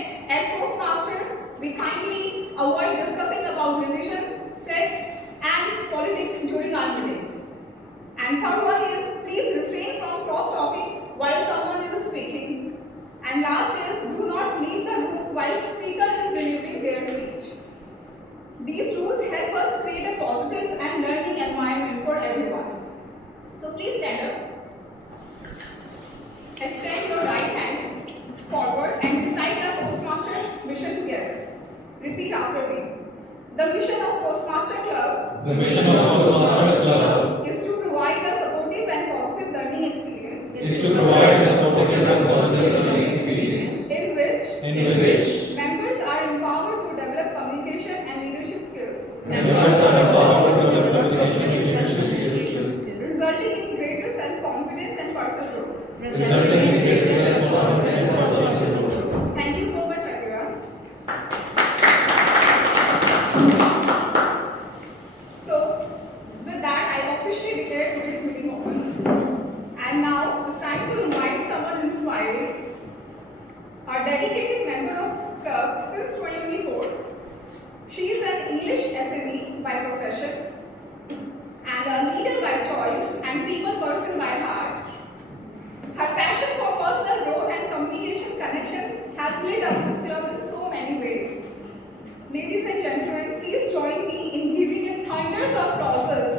Next, as Toastmaster, we kindly avoid discussing about religion, sex, and politics during our meetings. And third one is, please refrain from cross-talking while someone is speaking. And last is, do not leave the room while speaker is delivering their speech. These rules help us create a positive and learning environment for everyone. So please stand up. Extend your right hands forward and recite the Toastmaster mission together. Repeat after me. The mission of Toastmaster Club is to provide a supportive and positive learning experience. In which members are empowered to develop communication and leadership skills. Resulting in greater self-confidence and personal growth. Thank you so much, Aritra. So, with that, I officially declare today's meeting open. And now, it's time to invite someone inspiring. Our dedicated member of club since 2024. She is an English SME by profession and a leader by choice and people person by heart. Her passion for personal growth and communication connection has lit up this club in so many ways. Ladies and gentlemen, please join me in giving you thunders of applauses.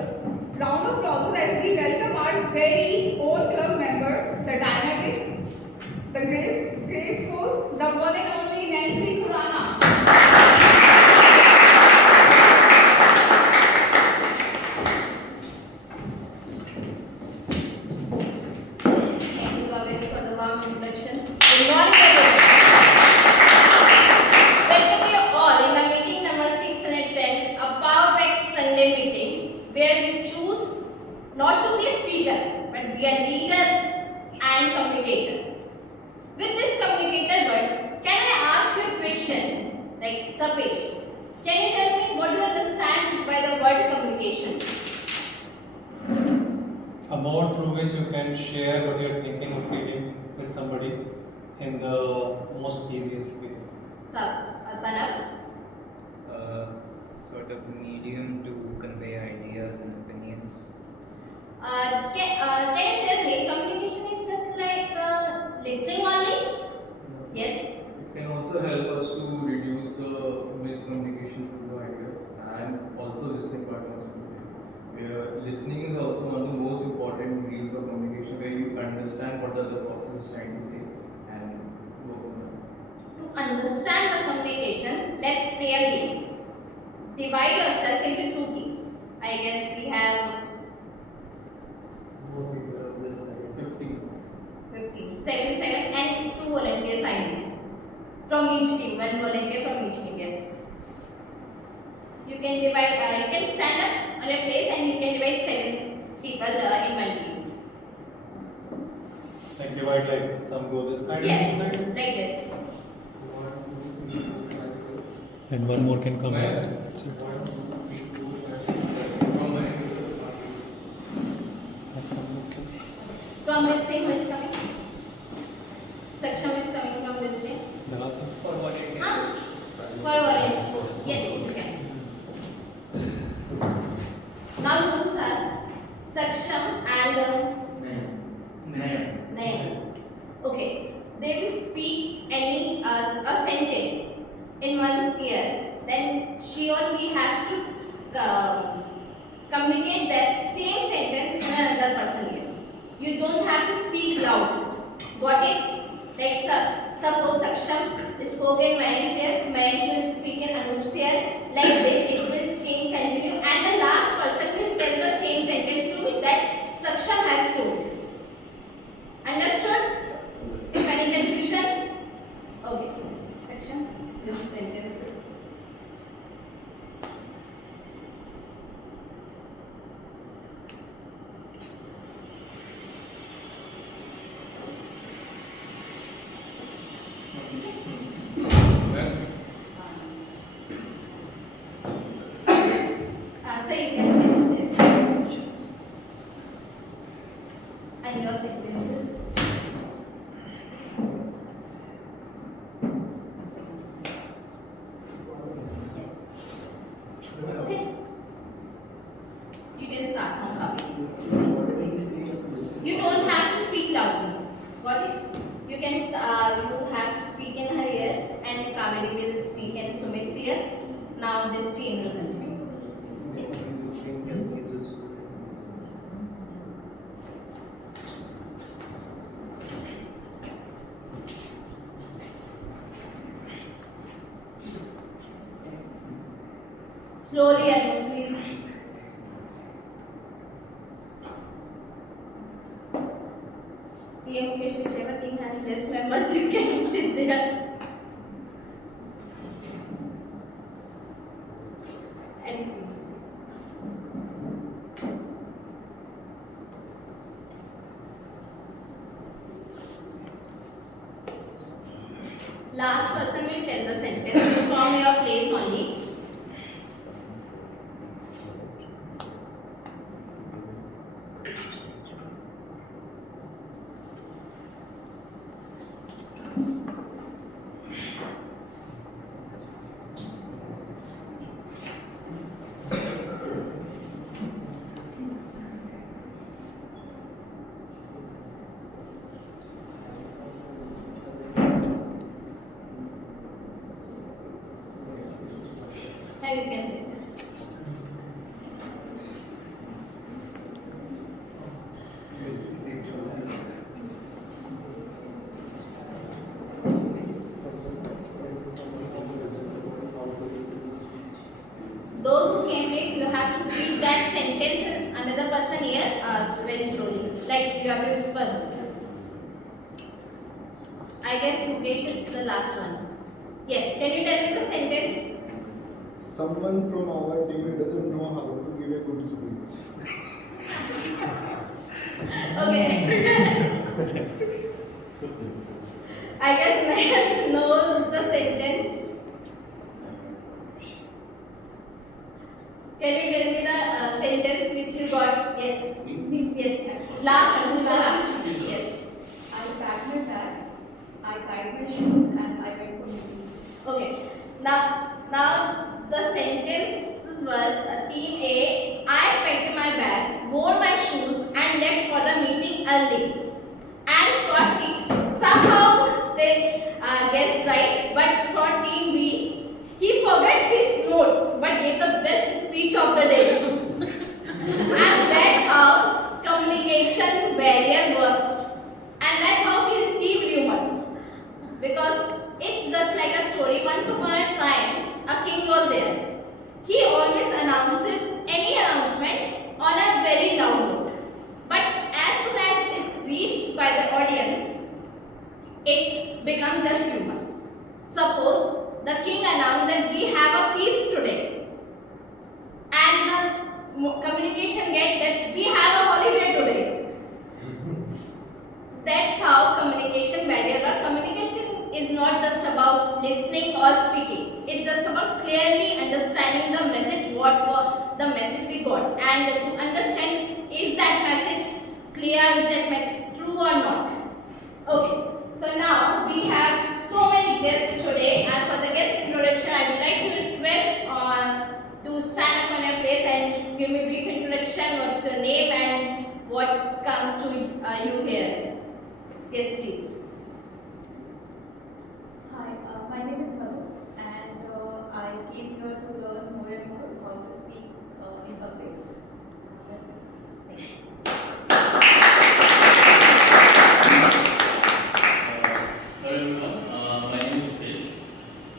Round of applauses as we welcome our very own club member, the dynamic, the graceful, the one and only Nancy Khurana. Thank you, Kaveri, for the warm introduction. Good morning, everyone. Welcome you all in the meeting number 610, a Power Pack Sunday meeting, where we choose not to be a speaker, but be a leader and communicator. With this communicator word, can I ask you a question? Like Tapesh, can you tell me what do you understand by the word communication? A mode through which you can share what you're thinking or feeling with somebody in the most easiest way. Tanav? Sort of medium to convey ideas and opinions. Can you tell me communication is just like listening only? Yes. It can also help us to reduce the miscommunication through the ideas and also listening part also. Where listening is also one of the most important means of communication, where you understand what the other person is trying to say and go from there. To understand the communication, let's play a game. Divide yourself into two teams. I guess we have 7 and 2 volunteers I need. From each team, 1 volunteer from each team, yes. You can divide, you can stand up on a place and you can divide 7 people in one team. Like divide like some go this side Yes, and this side. like this. And one more can come here. From this team, who is coming? Saksham is coming from this team. For volunteer. For volunteer. Yes, you can. Now rules are Saksham and Nayan. Okay. They will speak any a sentence in one's ear. Then she or he has to communicate that same sentence in another person's ear. You don't have to speak loud. Got it? Like suppose Saksham spoke in Mayank's ear, Mayank will speak in Anup's ear. Like this, it will change, continue, and the last person will tell the same sentence to me that Saksham has told. Understood? If any confusion? Okay. Saksham, this sentences. So you can say this. And your sentences. Now this chain will continue. Slowly, Anu, please. TM Mukesh, whichever team has less members, you can sit there. And last person will tell the sentence from your place only. Now you can sit. Those who came late, you have to speak that sentence and another person here very slowly, like you have to whisper. I guess Mukesh is the last one. Yes, can you tell me the sentence? Someone from our team doesn't know how to give a good speech. Okay. I guess Mayank knows the sentence. Can you tell me the sentence which you got? Yes. Yes. Last one. Who's the last? Yes. I packed my bag, I tied my shoes, and I went for meeting. Okay. Now the sentences were Team A. I packed my bag, wore my shoes, and left for the meeting early. And for team, somehow they guessed right, but for Team B, he forgot his notes but gave the best speech of the day. And that's how communication barrier works. And that's how we receive rumors. Because it's just like a story. Once upon a time, a king was there. He always announces any announcement on a very loud note. But as soon as it reached by the audience, it becomes just rumors. Suppose the king announced that we have a feast today. And the communication get that we have a holiday today. That's how communication barrier works. Communication is not just about listening or speaking. It's just about clearly understanding the message, what the message we got. And to understand, is that message clear, is that message true or not? Okay, so now we have so many guests today. And for the guest introduction, I would like to request to stand up on your place and give me a brief introduction. What's your name and what comes to you here? Yes, please. Hi, my name is Kaveri, and I came here to learn more and more how to speak in public. That's it. Thank you. Hello everyone, my name is Krish.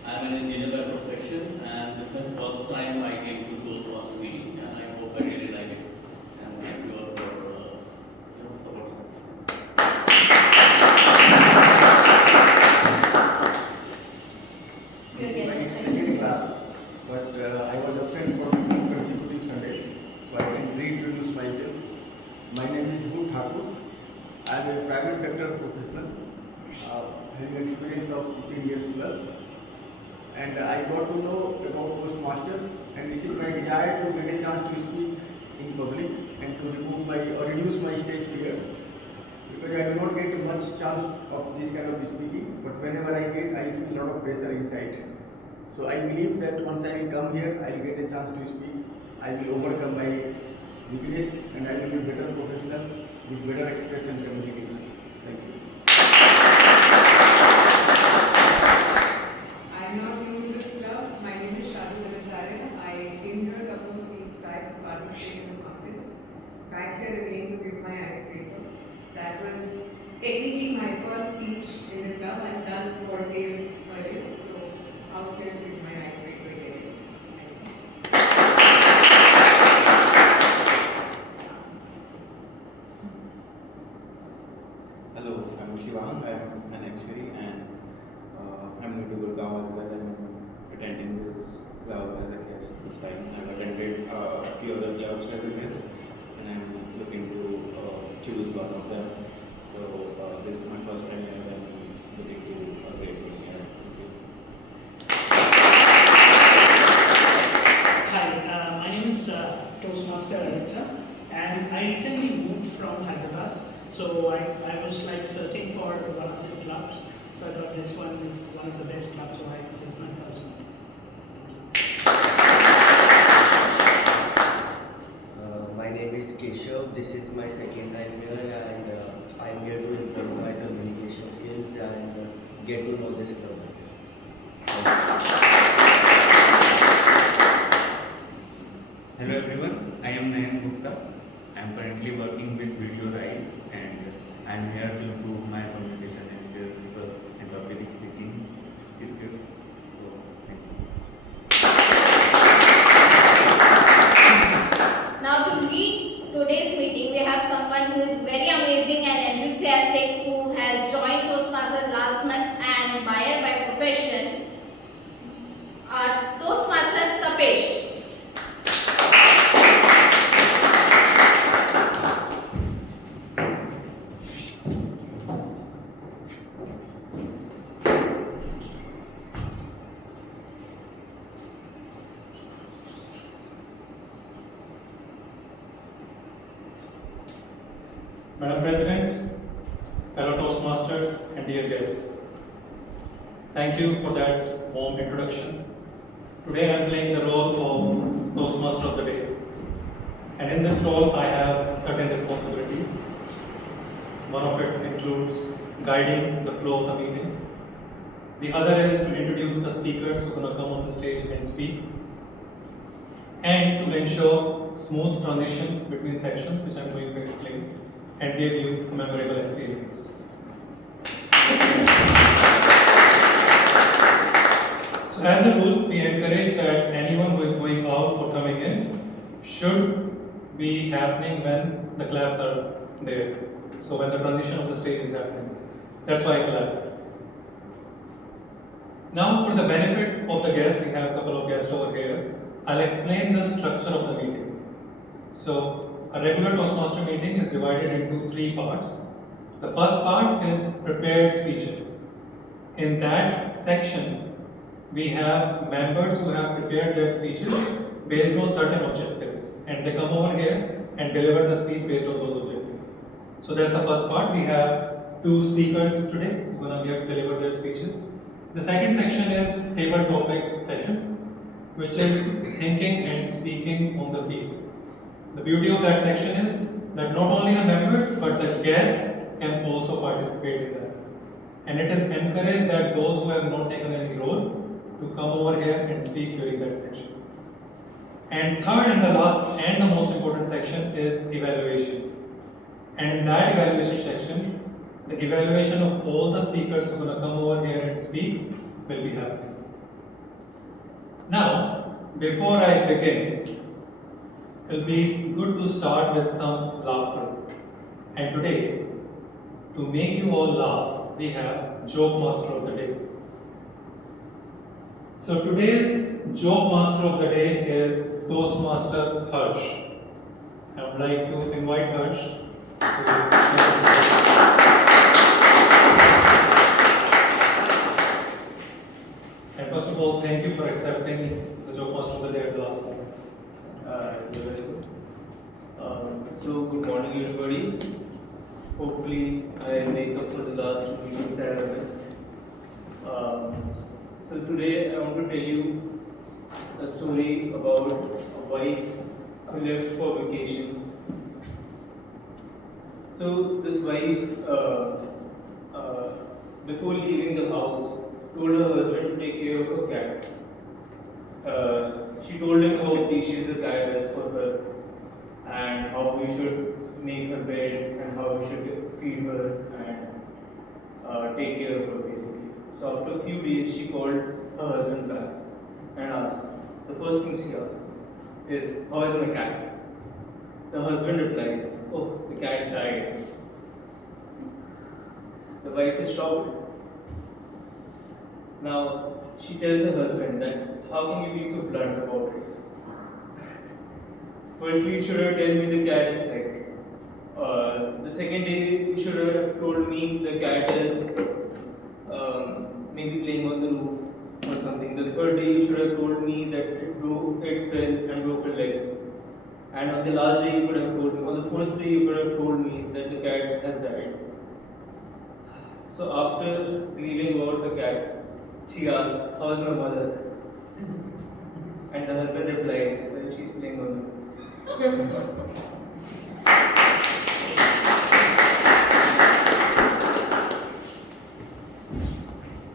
I am an engineer by profession, and this is my first time I came to Toastmasters meeting, and I hope I really like it. And thank you all for supporting us. Your This is my guest. second class, but I was absent for 2 consecutive Sundays, so I can reintroduce myself. My name is Bhu Thakur. I am a private sector professional, having experience of 15 years plus, and I got to know about Toastmaster, and this is my desire to get a chance to speak in public and to remove my or reduce my stage fear, because I do not get much chance of this kind of speaking, but whenever I get, I feel a lot of pressure inside. So I believe that once I will come here, I will get a chance to speak. I will overcome my weakness and I will be a better professional with better expression and communication. Thank you. I am not new to this club. My name is Shadu Vinajay. choose one of them. So this is my first time here and looking to a great meeting here. Thank you. Hi, my name is Toastmaster Aritra, and I recently moved from Hyderabad. So I was like searching for one of the clubs. So I thought this one is one of the best clubs, so this is my first one. My name is Keshav. This is my second time here, and I'm here to improve my communication skills and get to know this club. Hello everyone, I am Mayank Gupta. I am currently working with Video Rise, and I am here to improve my communication skills and public speaking skills. So, thank you. Now to lead today's meeting, we have someone who is very amazing and enthusiastic, who has joined Toastmasters last month and admired by profession. Toastmaster Tapesh. Madam President, fellow Toastmasters and dear guests, thank you for that warm introduction. Today I am playing the role of Toastmaster of the Day, and in this role I have certain responsibilities. One of it includes guiding the flow of the meeting. The other is to introduce the speakers who are going to come on the stage and speak, and to ensure smooth transition between sections, which I am going to explain, and give you a memorable experience. So as a rule, we encourage that anyone who is going out or coming in should be happening when the claps are there. So when the transition of the stage is happening. That's why I clap. Now for the benefit of the guests, we have a couple of guests over here. I'll explain the structure of the meeting. So a regular Toastmaster meeting is divided into 3 parts. The first part is prepared speeches. In that section, we have members who have prepared their speeches based on certain objectives, and they come over here and deliver the speech based on those objectives. So that's the first part. We have 2 speakers today who are going to deliver their speeches. The second section is table topic session, which is thinking and speaking on the field. The beauty of that section is that not only the members but the guests can also participate in that. And it is encouraged that those who have not taken any role to come over here and speak during that section. And third and the last and the most important section is evaluation. And in that evaluation section, the evaluation of all the speakers who are going to come over here and speak will be happening. Now, before I begin, it will be good to start with some laughter. And today, to make you all laugh, we have Joke Master of the Day. So today's Joke Master of the Day is Toastmaster Harsh. I would like to invite Harsh to and first of all, thank you for accepting the Joke Master of the Day at the last moment. You're very good. So good morning everybody. Hopefully I make up for the last 2 meetings that I missed. So today I want to tell you a story about a wife who left for vacation. So this wife, before leaving the house, told her husband to take care of her cat. She told him how precious the cat is for her, and how we should make her bed, and how we should feed her and take care of her basically. So after a few days, she called her husband back and asked. The first thing she asks is, "How is my cat?" The husband replies, "Oh, the cat died." The wife is shocked. Now she tells her husband that, "How can you be so blunt about it? Firstly, you should have told me the cat is sick. The second day, you should have told me the cat is maybe playing on the roof or something. The third day, you should have told me that it fell and broke a leg. And on the last day, you could have told me, on the fourth day, you could have told me that the cat has died. So after grieving about the cat, she asks, "How is my mother?" And the husband replies that she's playing on the roof.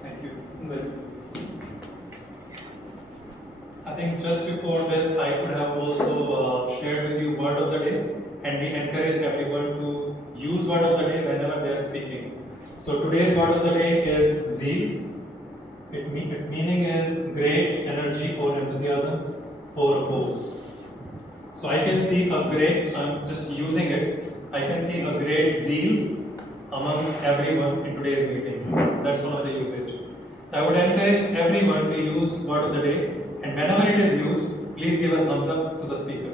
Thank you. I think just before this, I could have also shared with you word of the day, and we encourage everyone to use word of the day whenever they are speaking. So today's word of the day is zeal. Its meaning is great energy or enthusiasm for a cause. So I can see a great, so I'm just using it, I can see a great zeal amongst everyone in today's meeting. That's one of the usage. So I would encourage everyone to use word of the day, and whenever it is used, please give a thumbs up to the speaker.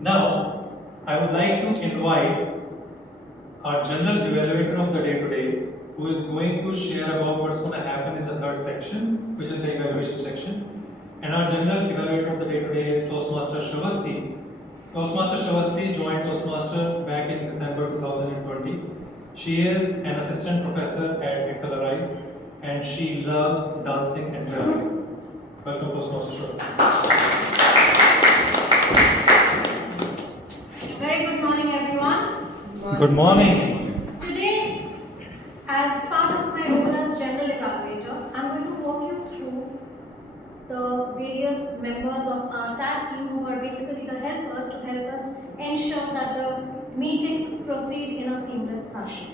Now, I would like to invite our general evaluator of the day today, who is going to share about what's going to happen in the third section, which is the evaluation section. And our general evaluator of the day today is Toastmaster Shavasti. Toastmaster Shavasti joined Toastmaster back in December 2020. She is an assistant professor at XLRI, and she loves dancing and traveling. Welcome, Toastmaster Shavasti. Very good morning, everyone. Good morning. Today, as part of my role as general evaluator, I'm going to walk you through the various members of our tag team who are basically the helpers to help us ensure that the meetings proceed in a seamless fashion.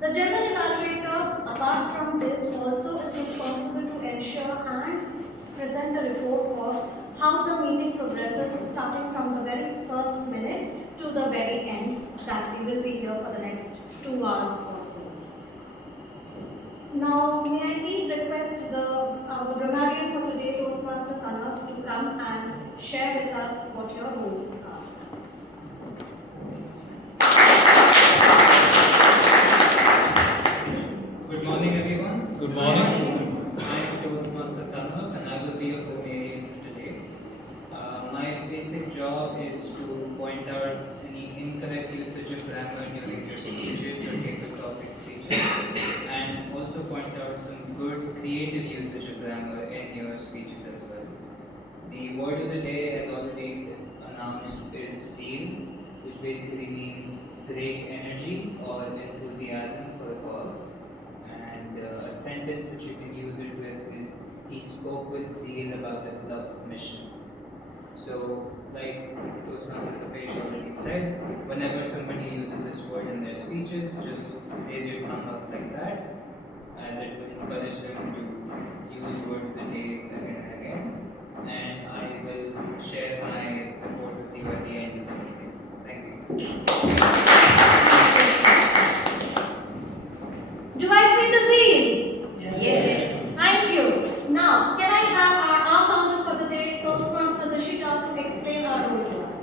The general evaluator, apart from this, also is responsible to ensure and present a report of how the meeting progresses, starting from the very first minute to the very end, that we will be here for the next 2 hours or so. Now, may I please request our grammarian for today, Toastmaster Kanav, to come and share with us what your roles are. Good morning, everyone. Good morning. I'm Toastmaster Kanav, and I will be your grammarian for today. My basic job is to point out any incorrect usage of grammar during your speeches or table topic speeches, and also point out some good creative usage of grammar in your speeches as well. The word of the day, as already announced, is zeal, which basically means great energy or enthusiasm for a cause. And a sentence which you can use it with is, he spoke with zeal about the club's mission. So, like Toastmaster Tapesh already said, whenever somebody uses this word in their speeches, just raise your thumb up like that, as it will encourage them to use word of the days again and again. And I will share my report with you at the end of the meeting. Thank you. Do I see the zeal? Yes. Thank you. Now, can I have our counter for the day, Toastmaster Dishita, to explain our role to us?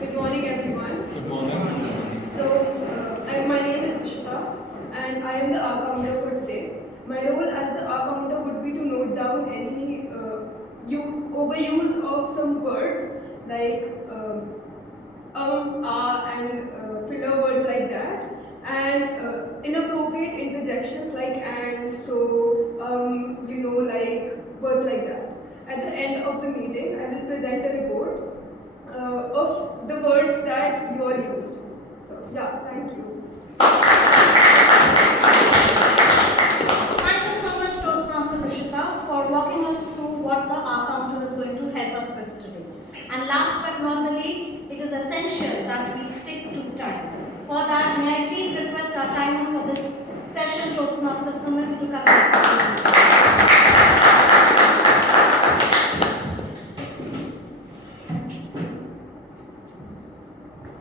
Good morning, everyone. Good morning. So, my name is Dishita, and I am the R counter for today. My role as the R counter would be to note down any overuse of some words like and filler words like that, and inappropriate interjections like and, so, like words like that. At the end of the meeting, I will present a report of the words that you all used. So, yeah, thank you. Thank you so much, Toastmaster Dishita, for walking us through what the R counter is going to help us with today. And last but not the least, it is essential that we stick to time. For that, may I please request our timer for this session, Toastmaster Sumit, to come and speak.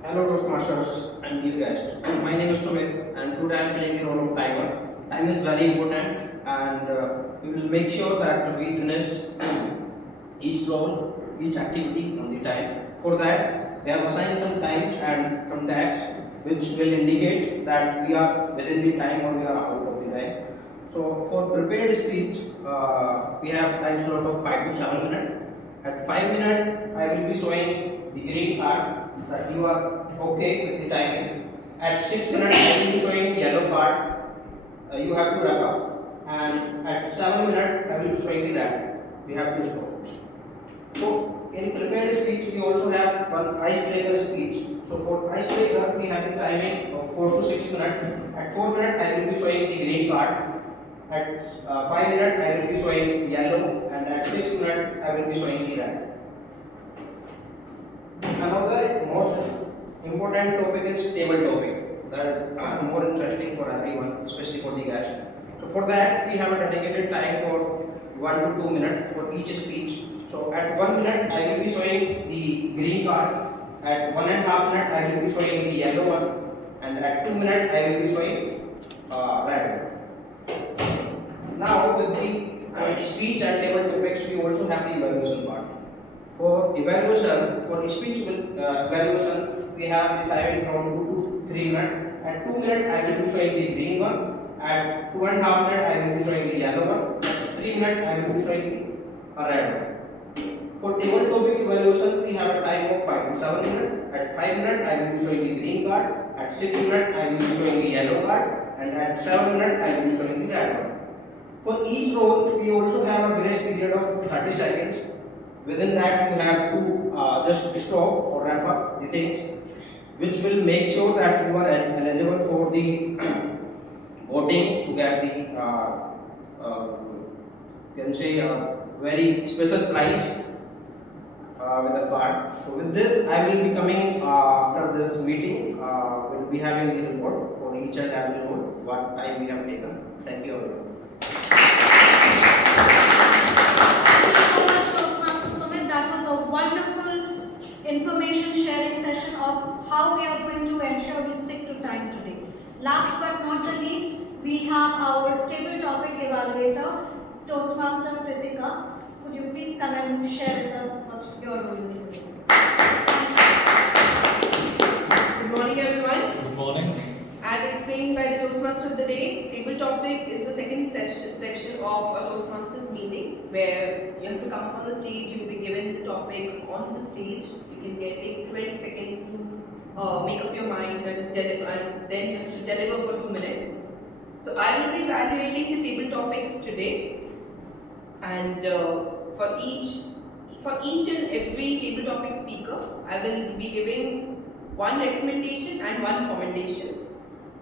Hello Toastmasters, I'm dear guest. My name is Sumit, and today I'm playing the role of timer. Time is very important, and we will make sure that we finish each role, each activity on the time. For that, we have assigned some times and some tags which will indicate that we are within the time or we are out of the time. So for prepared speech, we have time slot of 5 to 7 minutes. At 5 minutes, I will be showing the green card that you are okay with the time. At 6 minutes, I will be showing yellow card. You have to wrap up. And at 7 minutes, I will be showing the red. We have to stop. So in prepared speech, we also have one icebreaker speech. So for icebreaker, we have the timing of 4 to 6 minutes. At 4 minutes, I will be showing the green card. At 5 minutes, I will be showing yellow, and at 6 minutes, I will be showing the red. Another most important topic is table topic. That is more interesting for everyone, especially for the guest. So for that, we have a dedicated time for 1 to 2 minutes for each speech. So at 1 minute, I will be showing the green card. At 1.5 minutes, I will be showing the yellow one, and at 2 minutes, I will be showing red. Now with the speech and table topics, we also have the evaluation part. For evaluation, for speech evaluation, we have the timing from 2 to 3 minutes. At 2 minutes, I will be showing the green one. At 2.5 minutes, I will be showing the yellow one. At 3 minutes, I will be showing the red one. For table topic evaluation, we have a time of 5 to 7 minutes. At 5 minutes, I will be showing the green card. At 6 minutes, I will be showing the yellow card. And at 7 minutes, I will be showing the red one. For each role, we also have a grace period of 30 seconds. Within that, you have to just stop or wrap up the things, which will make sure that you are eligible for the voting to get the you can say very special prize with a card. So with this, I will be coming after this meeting. We'll be having the report for each and every role, what time we have taken. Thank you everyone. Sumit, that was a wonderful information sharing session of how we are going to ensure we stick to time today. Last but not the least, we have our table topic evaluator, Toastmaster Kritika. Could you please come and share with us what your role is today? Good morning everyone. Good morning. As explained by the Toastmaster of the day, table topic is the second section of a Toastmasters meeting where you have to come up on the stage, you will be given the topic on the stage. You can take 20 seconds to make up your mind and then you have to deliver for 2 minutes. So I will be evaluating the table topics today, and for each and every table topic speaker, I will be giving one recommendation and one commendation,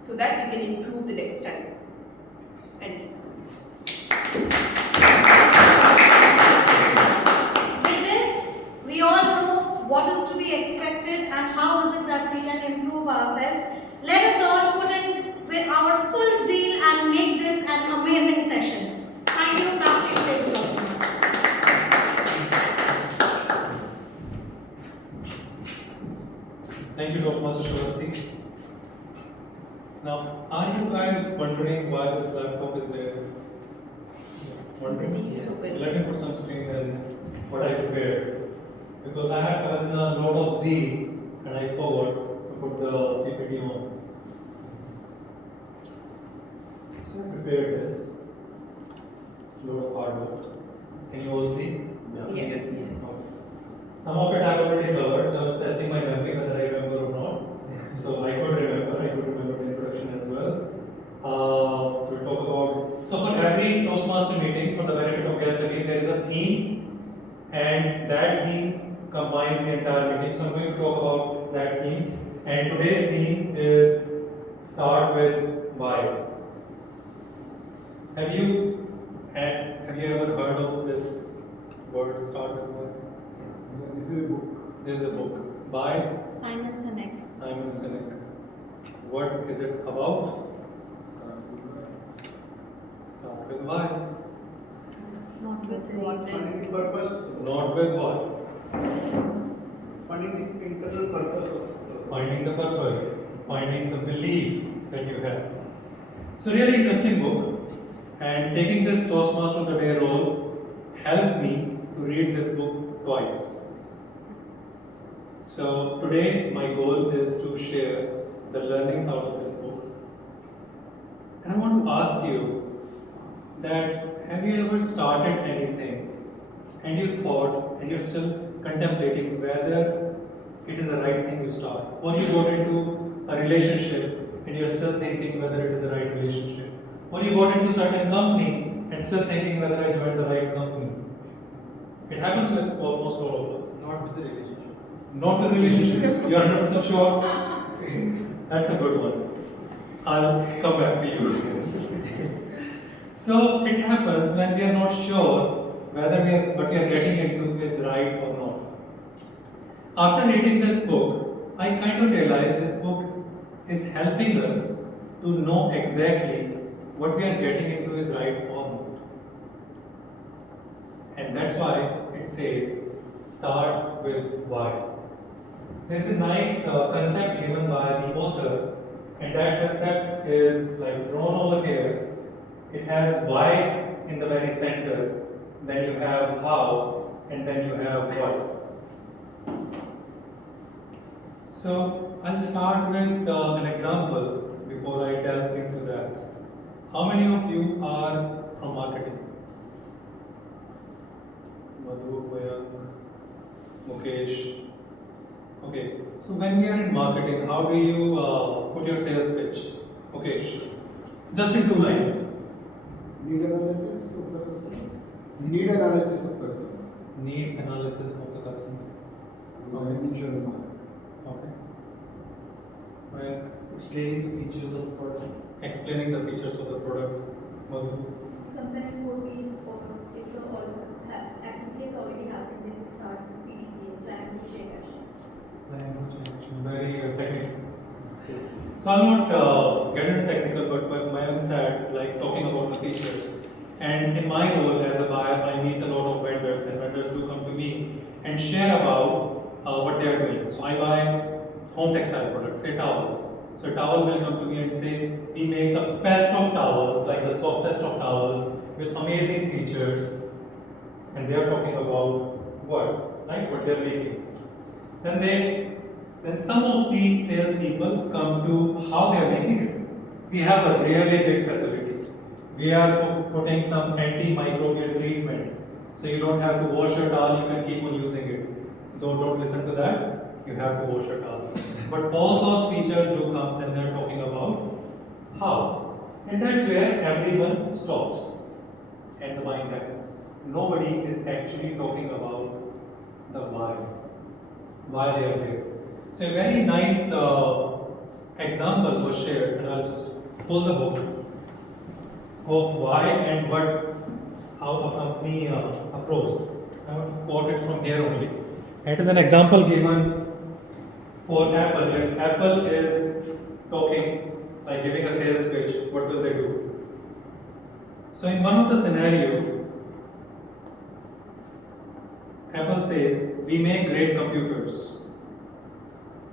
so that you can improve the next time. And with this, we all know what is to be expected and how is it that we can improve ourselves. Let us all put in with our full zeal and make this an amazing session. Thank you, Captain. Thank you, Toastmaster Shavasti. Now, are you guys wondering why this laptop is there? Wondering? Let me put some screen in what I prepared. Because I was in a lot of zeal and I forgot to put the PPT on. So I prepared this. It's a lot of hard work. Can you all see? yes. Okay. Some of it I have already covered, so I was testing my memory whether I remember or not. So I could remember the introduction as well. We'll talk about, so for every Toastmaster meeting, for the benefit of guests again, there is a theme, and that theme combines the entire meeting. So I'm going to talk about that theme, and today's theme is start with why. Have you ever heard of this word, start with why? This is a book. There's a book by Simon Sinek. Simon Sinek. What is it about? Start with why. Not with what. Finding the purpose. Not with what? Finding the internal purpose of. Finding the purpose. Finding the belief that you have. So really interesting book. And taking this Toastmaster of the Day role helped me to read this book twice. So today my goal is to share the learnings out of this book. And I want to ask you that have you ever started anything and you thought and you're still contemplating whether it is the right thing to start, or you got into a relationship and you're still thinking whether it is the right relationship, or you got into a certain company and still thinking whether I joined the right company. It happens with almost all of us. Not with the relationship. Not with the relationship? You're 100% sure? That's a good one. I'll come back to you. So it happens when we are not sure whether what we are getting into is right or not. After reading this book, I kind of realized this book is helping us to know exactly what we are getting into is right or not. And that's why it says, start with why. There's a nice concept given by the author, and that concept is like drawn over here. It has why in the very center, then you have how, and then you have what. So I'll start with an example before I delve into that. How many of you are from marketing? Madhu, Mayank, Mukesh. Okay, so when we are in marketing, how do you put your sales pitch? Okay, just in 2 lines. Need analysis of the customer. Need analysis of customer. Need analysis of the customer. Okay. Mayank. Explaining the features of the product. Explaining the features of the product. Madhu. Sometimes OTs, or if the activity has already happened, then we start with PDCA, plan to check action. Very technical. So I'll not get into technical, but what Mayank said, like talking about the features. And in my role as a buyer, I meet a lot of vendors, and vendors do come to me and share about what they are doing. So I buy home textile products, say towels. So a towel will come to me and say, we make the best of towels, like the softest of towels, with amazing features. And they are talking about what, right? What they're making. Then some of the salespeople come to how they are making it. We have a really big facility. We are putting some antimicrobial treatment, so you don't have to wash your towel, you can keep on using it. Don't listen to that, you have to wash your towel. But all those features do come, then they're talking about how. And that's where everyone stops and the buying happens. Nobody is actually talking about the why they are there. So a very nice example was shared, and I'll just pull the book of why and how a company approached. I want to quote it from here only. It is an example given for Apple. If Apple is talking, like giving a sales pitch, what will they do? So in one of the scenarios, Apple says, we make great computers.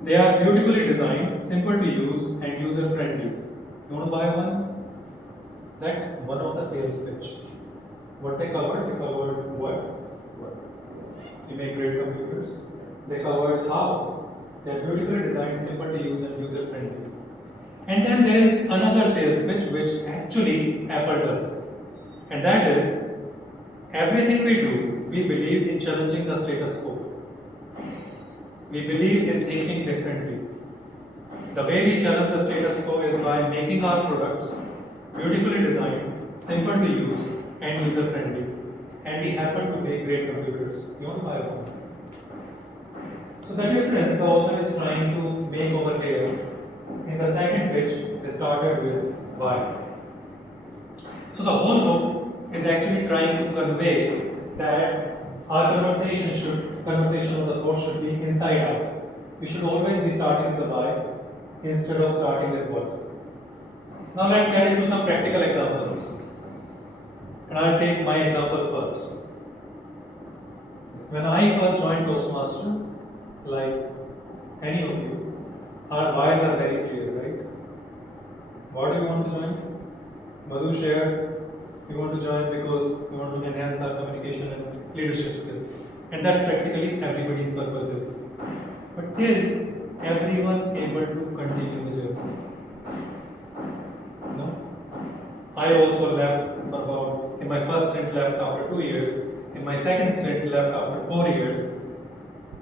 They are beautifully designed, simple to use, and user-friendly. You want to buy one? That's one of the sales pitch. What they covered what? We make great computers. They covered how. They are beautifully designed, simple to use, and user-friendly. And then there is another sales pitch which actually Apple does. And that is, everything we do, we believe in challenging the status quo. We believe in thinking differently. The way we challenge the status quo is by making our products beautifully designed, simple to use, and user-friendly. And we happen to make great computers. You want to buy one? So the difference the author is trying to make over here, in the second pitch, they started with why. So the whole book is actually trying to convey that our conversation of the thought should be inside out. We should always be starting with the why instead of starting with what. Now let's get into some practical examples. And I'll take my example first. When I first joined Toastmasters, like any of you, our whys are very clear, right? Why do you want to join? Madhu shared We want to join because we want to enhance our communication and leadership skills. And that's practically everybody's purpose is. But is everyone able to continue the journey? No. I also left for about, in my first stint left after 2 years, in my second stint left after 4 years.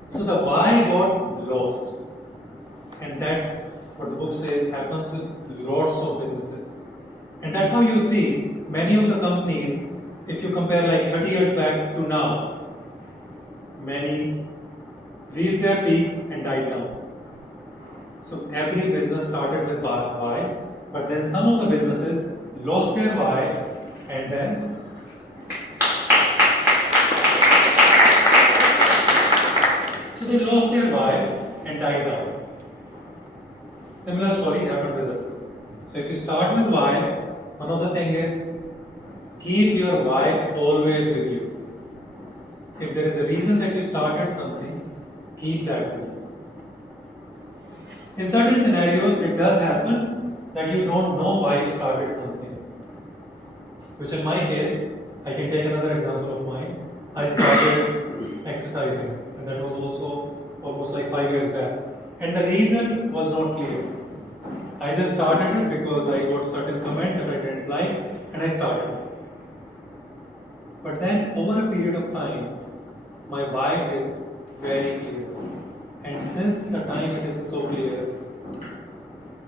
So the why got lost. And that's what the book says happens with lots of businesses. And that's how you see many of the companies, if you compare like 30 years back to now, many reached their peak and died down. So every business started with why, but then some of the businesses lost their why and then so they lost their why and died down. Similar story happened with us. So if you start with why, one of the things is keep your why always with you. If there is a reason that you started something, keep that with you. In certain scenarios, it does happen that you don't know why you started something. Which in my case, I can take another example of mine. I started exercising, and that was also almost like 5 years back. And the reason was not clear. I just started it because I got certain comment that I didn't like, and I started it. But then over a period of time, my why is very clear. And since the time it is so clear,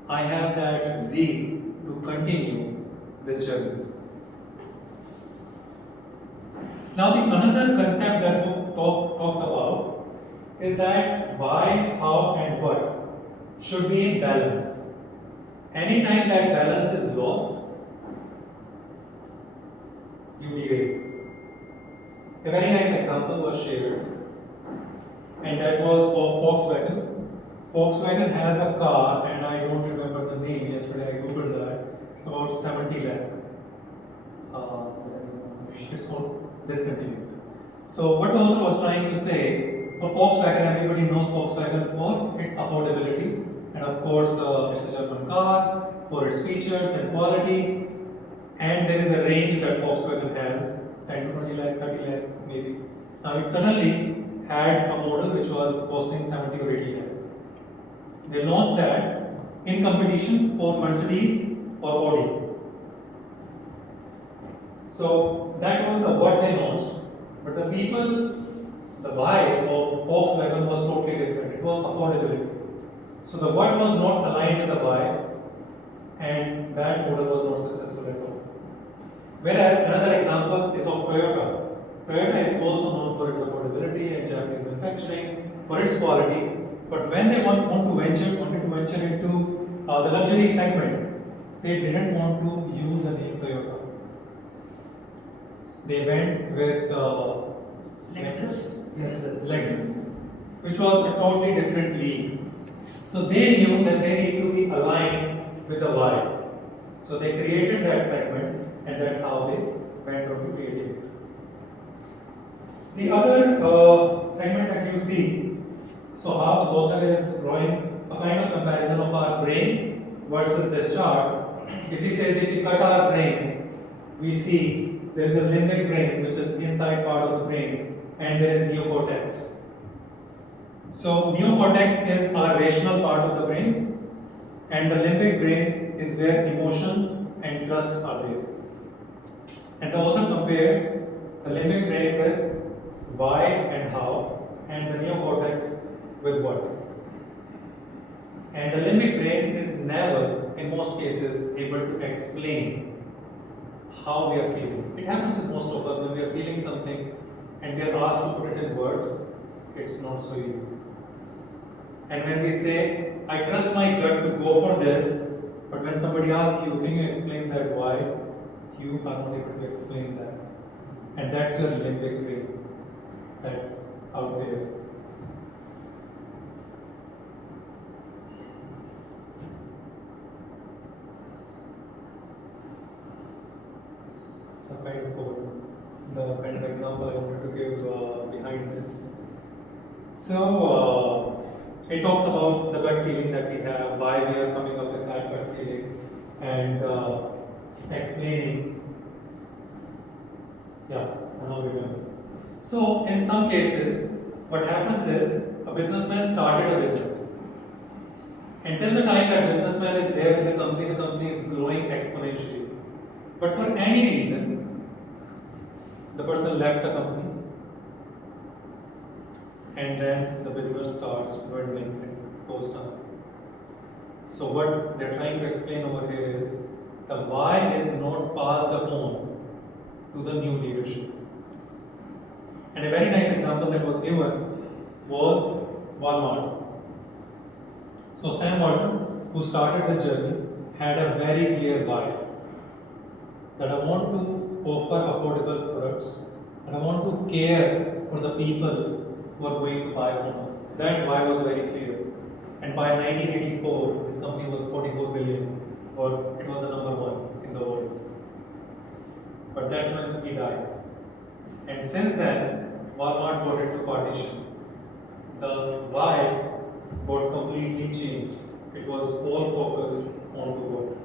I have that zeal to continue this journey. Now the another concept that book talks about is that why, how and what should be in balance. Anytime that balance is lost, you degrade. A very nice example was shared, and that was of Volkswagen. Volkswagen has a car, and I don't remember the name. Yesterday I googled that. It's about 70 lakh. It's called discontinued. So what the author was trying to say, for Volkswagen, everybody knows Volkswagen for its affordability, and of course it's a German car for its features and quality. And there is a range that Volkswagen has, 10 to 20 lakh, 30 lakh maybe. Now it suddenly had a model which was costing 70 or 80 lakh. They launched that in competition for Mercedes or Audi. So that was the what they launched. But the people, the why of Volkswagen was totally different. It was affordability. So the what was not aligned with the why, and that model was not successful at all. Whereas another example is of Toyota. Toyota is also known for its affordability and Japanese manufacturing, for its quality. But when they wanted to venture into the luxury segment, they didn't want to use the name Toyota. They went with Lexus, which was a totally different league. So they knew that they need to be aligned with the why. So they created that segment, and that's how they went on to creating it. The other segment that you see, so how the author is drawing a kind of comparison of our brain versus this chart. If he says if we cut our brain, we see there is a limbic brain, which is the inside part of the brain, and there is neocortex. So neocortex is our rational part of the brain, and the limbic brain is where emotions and trust are there. And the author compares the limbic brain with why and how, and the neocortex with what. And the limbic brain is never, in most cases, able to explain how we are feeling. It happens with most of us when we are feeling something and we are asked to put it in words, it's not so easy. And when we say, I trust my gut to go for this, but when somebody asks you, can you explain that why? You are not able to explain that. And that's your limbic brain that's out there. The kind of example I wanted to give behind this. So it talks about the gut feeling that we have, why we are coming up with that gut feeling, and explaining Yeah, now we remember. So in some cases, what happens is a businessman started a business. Until the time that businessman is there in the company is growing exponentially. But for any reason, the person left the company, and then the business starts dwindling and goes down. So what they're trying to explain over here is the why is not passed upon to the new leadership. And a very nice example that was given was Walmart. So Sam Walton, who started this journey, had a very clear why. That I want to offer affordable products and I want to care for the people who are going to buy from us. That why was very clear. And by 1984, this company was 44 billion, or it was the number one in the world. But that's when he died. And since then, Walmart got into partition. The why got completely changed. It was all focused on the work.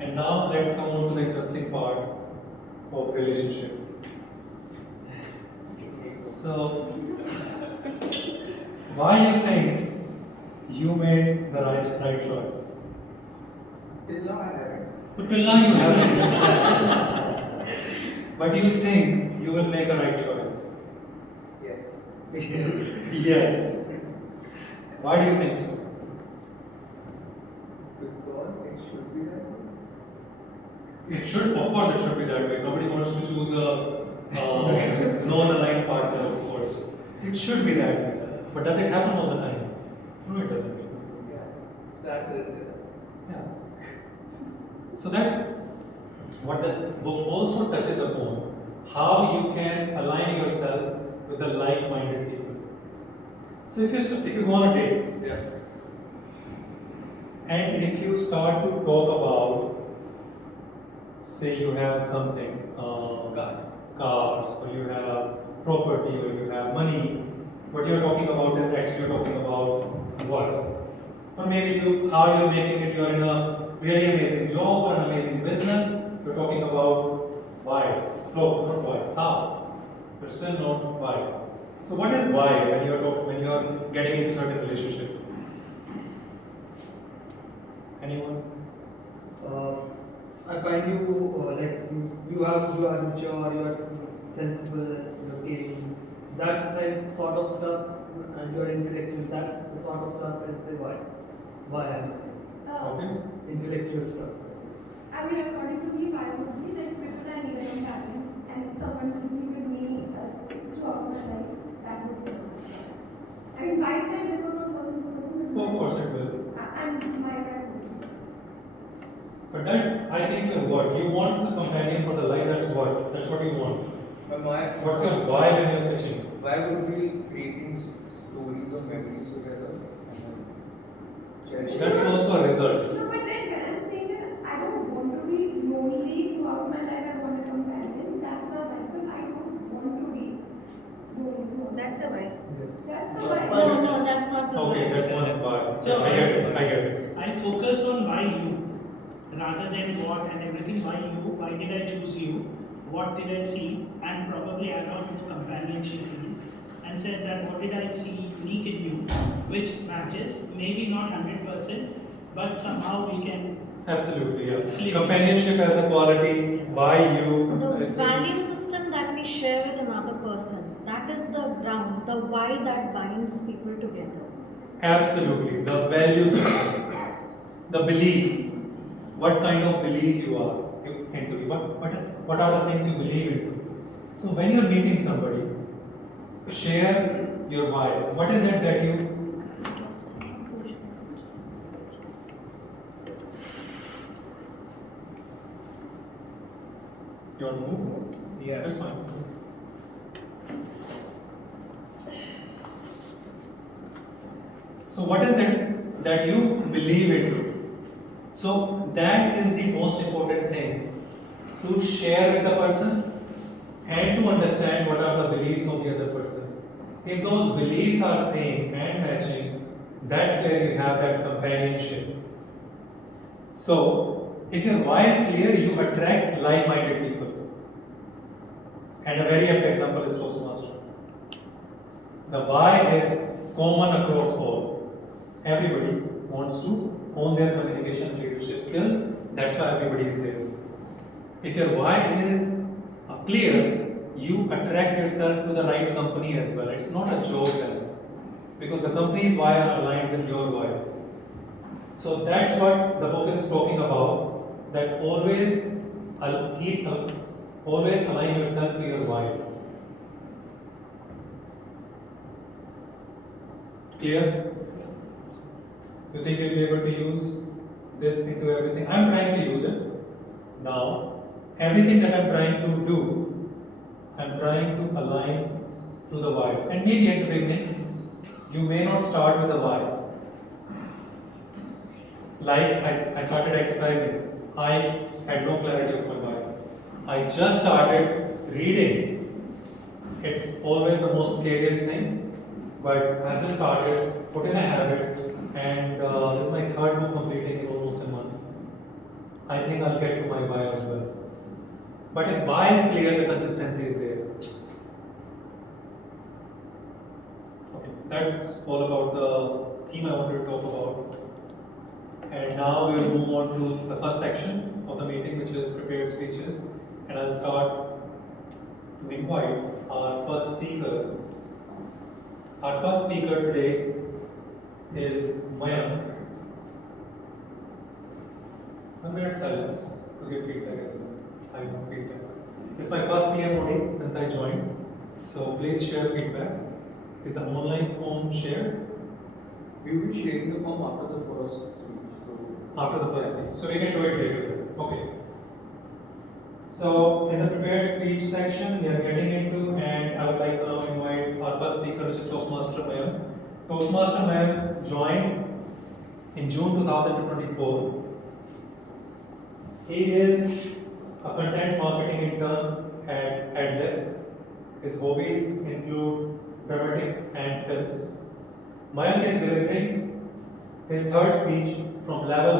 And now let's come on to the interesting part of relationship. So, why you think you made the right choice? Till now I haven't. But till now you haven't. But do you think you will make a right choice? Yes. Yes. Why do you think so? Because it should be that way. It should, of course, it should be that way. Nobody wants to choose a non-aligned partner, of course. It should be that way. But does it happen all the time? No, it doesn't. Yes. So that's what it is. Yeah. So that's what this book also touches upon. How you can align yourself with the like-minded people. So if you go on a date, Yeah. and if you start to talk about, say you have something, cars, or you have property, or you have money, what you're talking about is actually talking about work. Or maybe how you're making it, you're in a really amazing job or an amazing business, you're talking about why. No, not why, how. But still not why. So what is why when you're getting into certain relationship? Anyone? I find you you are mature, you are sensible, you're caring. That sort of stuff, and you're intellectual. That's the sort of stuff is the why. Why am I? Okay. Intellectual stuff. I mean, according to me, why would be that because I need a companion and someone to be with me throughout my life. That would be. I mean, why is that differ from person to person? Of course it will. And my wife would be. But that's, I think, your what. You want a companion for the life, that's what. That's what you want. But What's your why when you're pitching? Why would be creating stories or memories together? That's also a result. No, but then when I'm saying that I don't want to be lonely throughout my life, I want a companion. That's not right because I don't want to be lonely throughout. That's a why. Yes. That's the why. No, that's not the Okay, why. that's one why. So, I get it. I get it. I'll focus on why you rather than what and everything. Why you? Why did I choose you? What did I see? And probably add on to the companionship piece and said that what did I see unique in you, which matches, maybe not 100%, but somehow we can. Absolutely, yeah. Companionship as a quality, why you. The value system that we share with another person, that is the ground, the why that binds people together. Absolutely, the value system, the belief, what kind of belief you are into, what are the things you believe into. So when you're meeting somebody, share your why. What is it that you want to move? Yeah. That's fine. So what is it that you believe into? So that is the most important thing, to share with the person and to understand what are the beliefs of the other person. If those beliefs are same and matching, that's where you have that companionship. So if your why is clear, you attract like-minded people. And a very apt example is Toastmaster. The why is common across all. Everybody wants to hone their communication and leadership skills. That's why everybody is there. If your why is clear, you attract yourself to the right company as well. It's not a joke then, because the company's why are aligned with your whys. So that's what the book is talking about. That always align yourself to your whys. Clear? You think you'll be able to use this into everything? I'm trying to use it. Now, everything that I'm trying to do, I'm trying to align to the whys. And maybe at the beginning, you may not start with a why. Like I started exercising. I had no clarity of my why. I just started reading. It's always the most scariest thing. But I just started, put in a habit, and this is my third book completing in almost a month. I think I'll get to my why as well. But if why is clear, the consistency is there. Okay, that's all about the theme I wanted to talk about. And now we'll move on to the first section of the meeting, which is prepared speeches. And I'll start to invite our first speaker. Our first speaker today is Mayank. 1 minute silence to give feedback as well. I want feedback. It's my first TMOD since I joined. So please share feedback. Is the online form shared? We will be sharing the form after the first speech. After the first speech. So we can do it later. Okay. So in the prepared speech section, we are getting into, and I would like to now invite our first speaker, which is Toastmaster Mayank. Toastmaster Mayank joined in June 2024. He is a content marketing intern at AdLib. His hobbies include dramatics and films. Mayank is delivering his third speech from level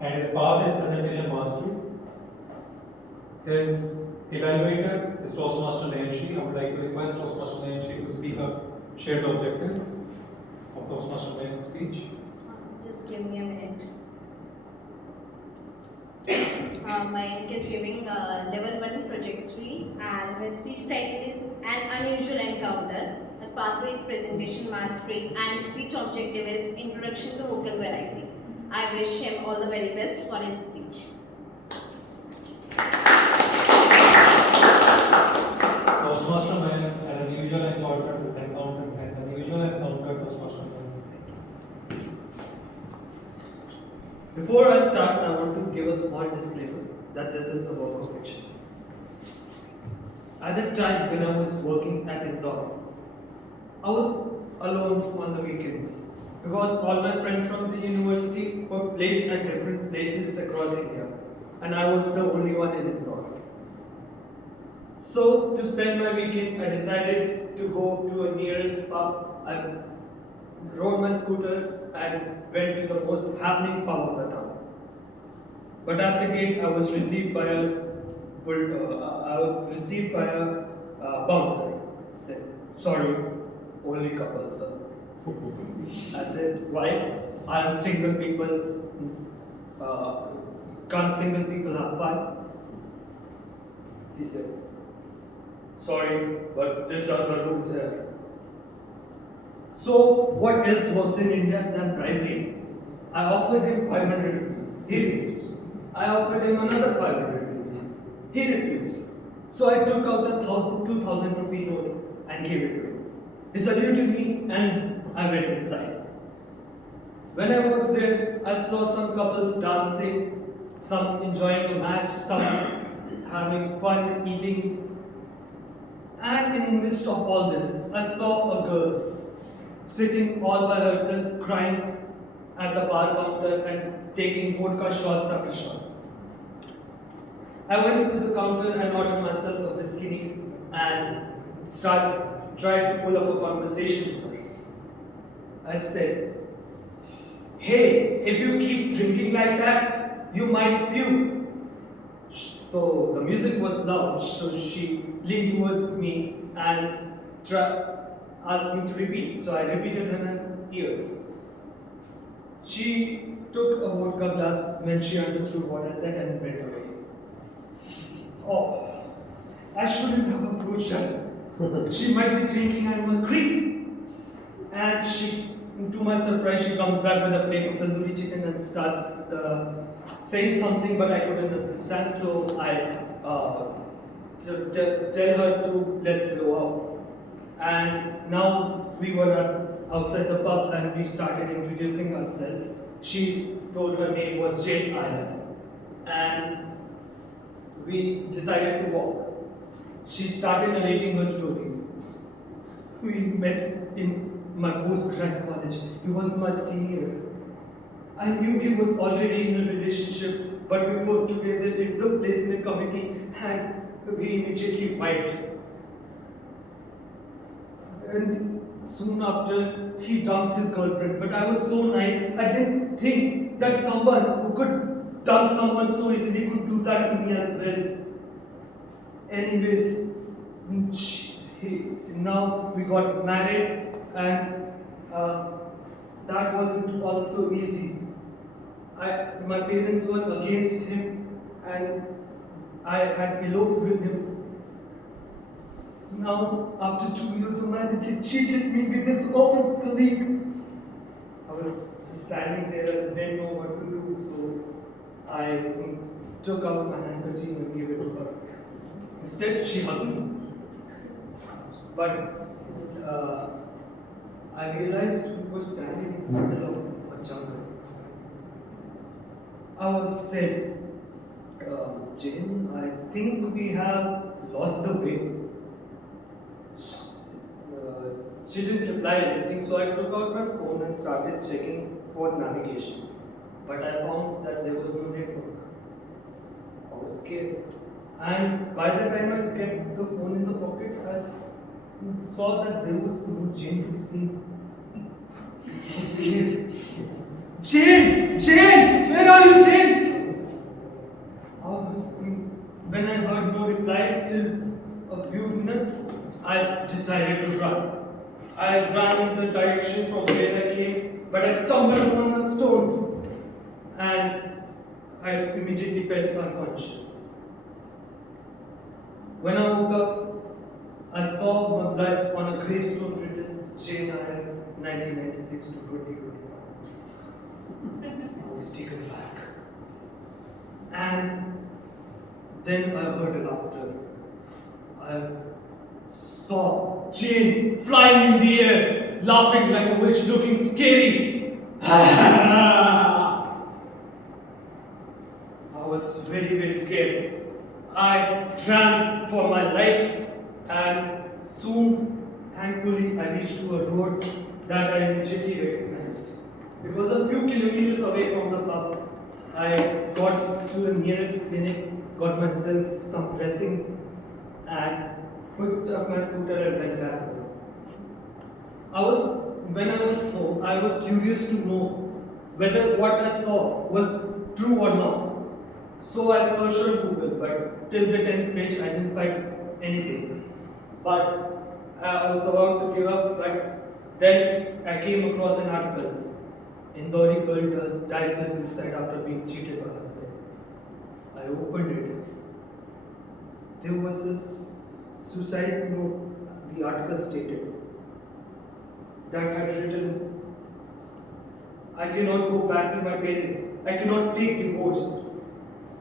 1, and his path is presentation mastery. His evaluator is Toastmaster Mayank. I would like to request Toastmaster Mayank to speak up, share the objectives of Toastmaster Mayank's speech. Just give me a minute. Mayank is giving level 1 project 3, and his speech title is An Unusual Encounter. The pathway is presentation mastery, and his speech objective is introduction to vocal variety. I wish him all the very best for his speech. Toastmaster Mayank, an unusual encounter, Toastmaster Mayank. Before I start, I want to give a small disclaimer that this is a work of fiction. At the time when I was working at Indore, I was alone on the weekends because all my friends from the university were placed at different places across India, and I was the only one in Indore. So to spend my weekend, I decided to go to a nearest pub and rode my scooter and went to the most happening pub of the town. But at the gate, I was received by a bouncer. He said, "Sorry, only couple, sir." I said, "Why? Aren't single people? Can't single people have fun?" He said, "Sorry, but these are the rules there." So, what else works in India than bribery? I offered him 500 rupees. He refused. I offered him another 500 rupees. He refused. So I took out a 2,000 rupee note and gave it to him. He saluted me and I went inside. When I was there, I saw some couples dancing, some enjoying a match, some having fun eating. And in the midst of all this, I saw a girl sitting all by herself, crying at the bar counter and taking vodka shots after shots. I went to the counter and ordered myself a whiskey and tried to pull up a conversation with her. I said, "Hey, if you keep drinking like that, you might puke." So the music was loud, so she leaned towards me and asked me to repeat. So I repeated in her ears. She took a vodka glass when she understood what I said and went away. Oh, I shouldn't have approached her. She might be thinking I'm a creep. And to my surprise, she comes back with a plate of tandoori chicken and starts saying something, but I couldn't understand. So I tell her to let's go out. And now we were outside the pub and we started introducing ourselves. She told her name was Jane Island. And we decided to walk. She started narrating her story. We met in my post-grad college. He was my senior. I knew he was already in a relationship, but we worked together in the placement committee and we immediately vibed. And soon after, he dumped his girlfriend. But I was so naive, I didn't think that someone who could dump someone so easily could do that to me as well. Anyways, now we got married, and that wasn't also easy. My parents were against him, and I had eloped with him. Now, after 2 years of marriage, he cheated me with his office colleague. I was just standing there and didn't know what to do, so I took out my handkerchief and gave it to her. Instead, she hugged me. But I realized we were standing in the middle of a jungle. I was saying, Jane, I think we have lost the way. She didn't reply anything, so I took out my phone and started checking for navigation. But I found that there was no network. I was scared. And by the time I kept the phone in the pocket, I saw that there was no Jane to be seen. I was scared. Jane! Jane! Where are you, Jane? When I heard no reply till a few minutes, I decided to run. I ran in the direction from where I came, but I stumbled on a stone and I immediately felt unconscious. When I woke up, I saw my blood on a gravestone written Jane Island 1996 to 2021. I was taken back. And then I heard laughter. I saw Jane flying in the air, laughing like a witch, looking scary. I was very, very scared. I ran for my life, and soon, thankfully, I reached to a road that I immediately recognized. It was a few kilometers away from the pub. I got to the nearest clinic, got myself some dressing, and picked up my scooter and went back home. When I was home, I was curious to know whether what I saw was true or not. So I searched on Google, but till the 10th page I didn't find anything. But I was about to give up, but then I came across an article. Indori girl dies by suicide after being cheated by her husband. I opened it. There was a suicide note, the article stated, that had written, I cannot go back to my parents. I cannot take divorce.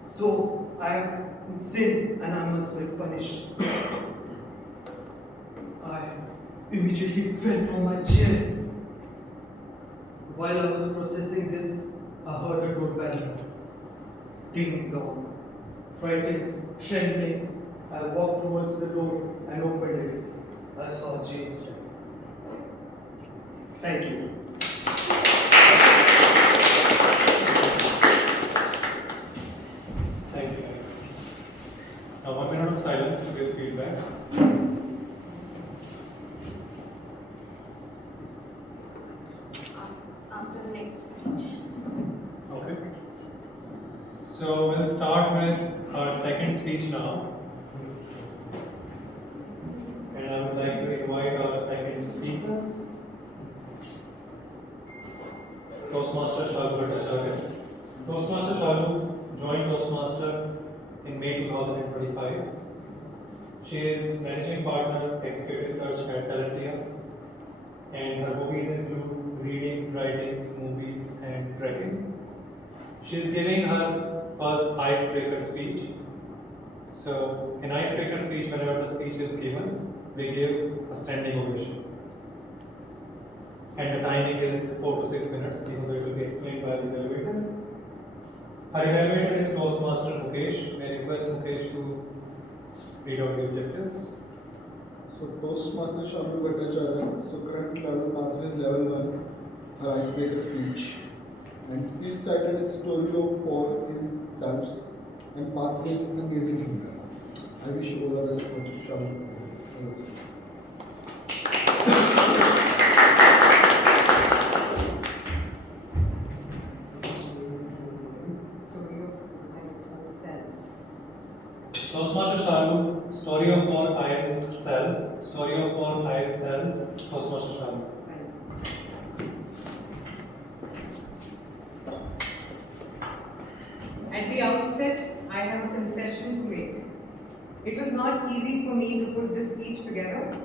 So I have sinned and I must be punished. I immediately fell from my chair. While I was processing this, I heard a doorbell ding dong. Frightened, trembling, I walked towards the door and opened it. I saw Jane stand. Thank you. Thank you. Now 1 minute of silence to give feedback. After the next speech. So we'll start with our second speech now. And I would like to invite our second speaker, Toastmaster Shalu. Toastmaster Shalu joined Toastmaster in May 2025. She is managing partner, executive search at Talentia, and her hobbies include reading, writing, movies, and trekking. She is giving her first icebreaker speech. So, in icebreaker speech, whenever the speech is given, we give a standing ovation. And the timing is 4 to 6 minutes, even though it will be explained by the evaluator. Our evaluator is Toastmaster Mukesh. May I request Mukesh to read out the objectives. So Toastmaster Shalu Bhattacharya, so current level pathway is level 1, her icebreaker speech. And speech title is Story of For His Selves and Pathway is Amazing Human. I wish you all the best for Shalu. Toastmaster Shalu, Story of Four Eyes Selves. Story of Four Eyes Selves. Toastmaster Shalu. At the outset, I have a confession to make. It was not easy for me to put this speech together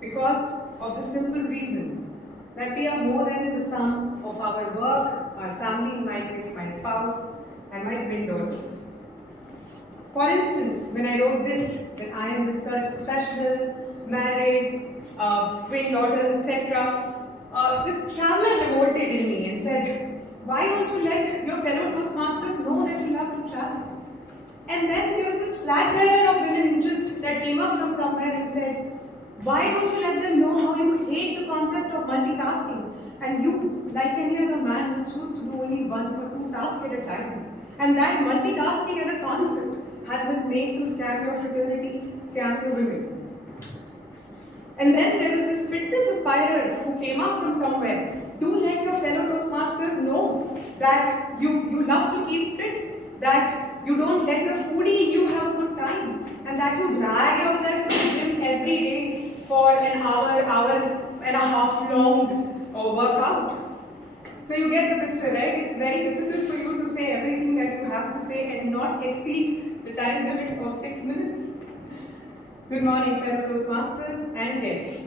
because of the simple reason that we are more than the sum of our work, our family, in my case, my spouse, and my twin daughters. For instance, when I wrote this, that I am the search professional, married, twin daughters, etc., this traveler revolted in me and said, why don't you let your fellow Toastmasters know that you love to travel? And then there was this flag bearer of women interest that came up from somewhere and said, why don't you let them know how you hate the concept of multitasking and you, like any other man, would choose to do only one or two tasks at a time. And that multitasking as a concept has been made to scam your fraternity, scam your women. And then there was this fitness aspirer who came up from somewhere. Do let your fellow Toastmasters know that you love to keep fit, that you don't let the foodie in you have a good time, and that you drag yourself to the gym every day for an hour and a half long workout. So you get the picture, right? It's very difficult for you to say everything that you have to say and not exceed the time limit of 6 minutes. Good morning, fellow Toastmasters and guests.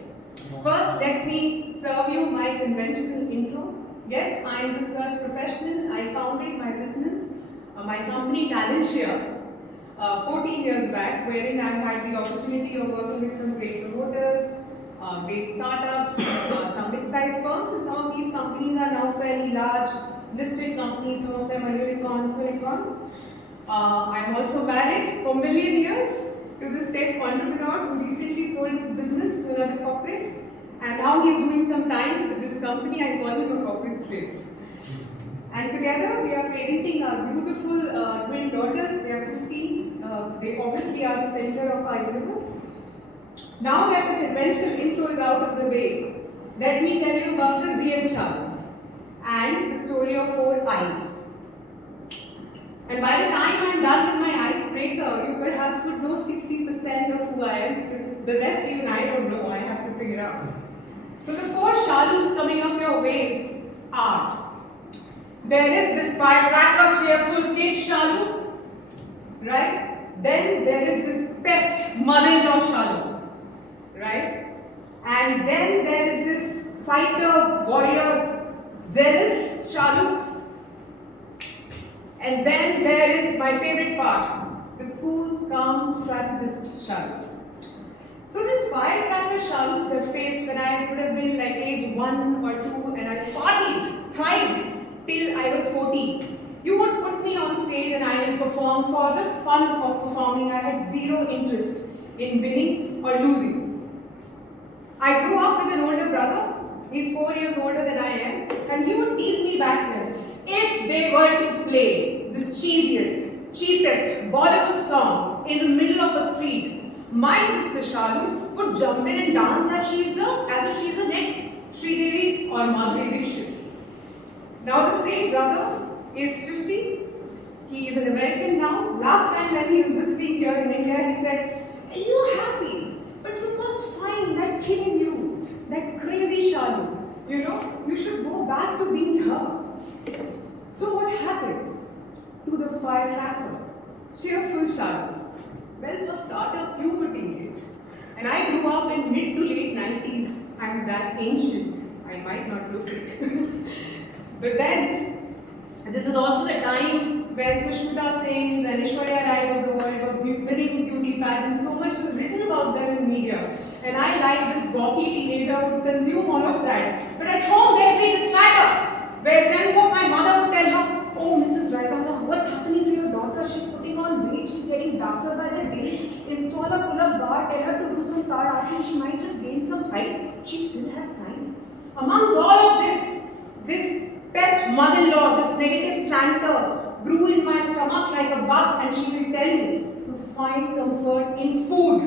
First, let me serve you my conventional intro. Yes, I am the search professional. I founded my business, my company Talentia, 14 years back, wherein I've had the opportunity of working with some great promoters, great startups, some mid-sized firms, and some of these companies are now fairly large, listed companies. Some of them are unicorns. I'm also married for a million years to this tech entrepreneur who recently sold his business to another corporate, and now he's doing some time with this company. I call him a corporate slave. And together we are parenting our beautiful twin daughters. They are 15. They obviously are the center of our universe. Now that the conventional intro is out of the way, let me tell you about the real Shalu and the story of 4 eyes. And by the time I'm done with my icebreaker, you perhaps would know 60% of who I am, because the rest even I don't know, I have to figure out. So the 4 Shalus coming up your ways are, there is this firecracker, cheerful kid Shalu, right? Then there is this pest mother-in-law Shalu, right? And then there is this fighter, warrior, zealous Shalu. And then there is my favorite part, the cool, calm strategist Shalu. So this firecracker Shalu surfaced when I would have been like age 1 or 2, and I partied, thrived till I was 14. You would put me on stage and I will perform for the fun of performing. I had zero interest in winning or losing. I grew up with an older brother. He's 4 years older than I am, and he would tease me back then. If they were to play the cheesiest, cheapest Bollywood song in the middle of a street, my sister Shalu would jump in and dance as if she's the next Sridevi or Madhuri Dixit. Now the same brother is 50. He is an American now. Last time when he was visiting here in India, he said, "Are you happy? But you must find that kid in you, that crazy Shalu. You know, you should go back to being her." So what happened to the firecracker, cheerful Shalu? Well, for starter, puberty hit. And I grew up in mid to late 90s. I'm that ancient. I might not look it. But then, this is also the time when Sushmita Singh and Aishwarya Rai of the world were winning beauty pageants. So much was written about them in media. And I, like this gawky teenager, would consume all of that. But at home, there'd be this chatter, where friends of my mother would tell her, "Oh, Mrs. Raisanda, what's happening to your daughter? She's putting on weight, she's getting darker by the day. Install a pull-up bar, tell her to do some asana, she might just gain some height. She still has time." Amongst all of this pest mother-in-law, this negative chanter, grew in my stomach like a bug, and she will tell me to find comfort in food.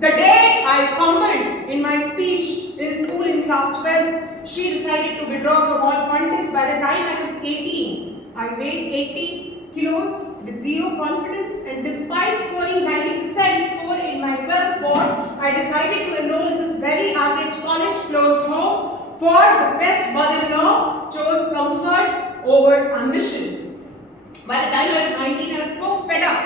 The day I fumbled in my speech in school in class 12, she decided to withdraw from all contests. By the time I was 18, I weighed 80 kilos with zero confidence, and despite scoring 90% score in my 12th board, I decided to enroll in this very average college close to home, for the best mother-in-law chose comfort over ambition. By the time I was 19, I was so fed up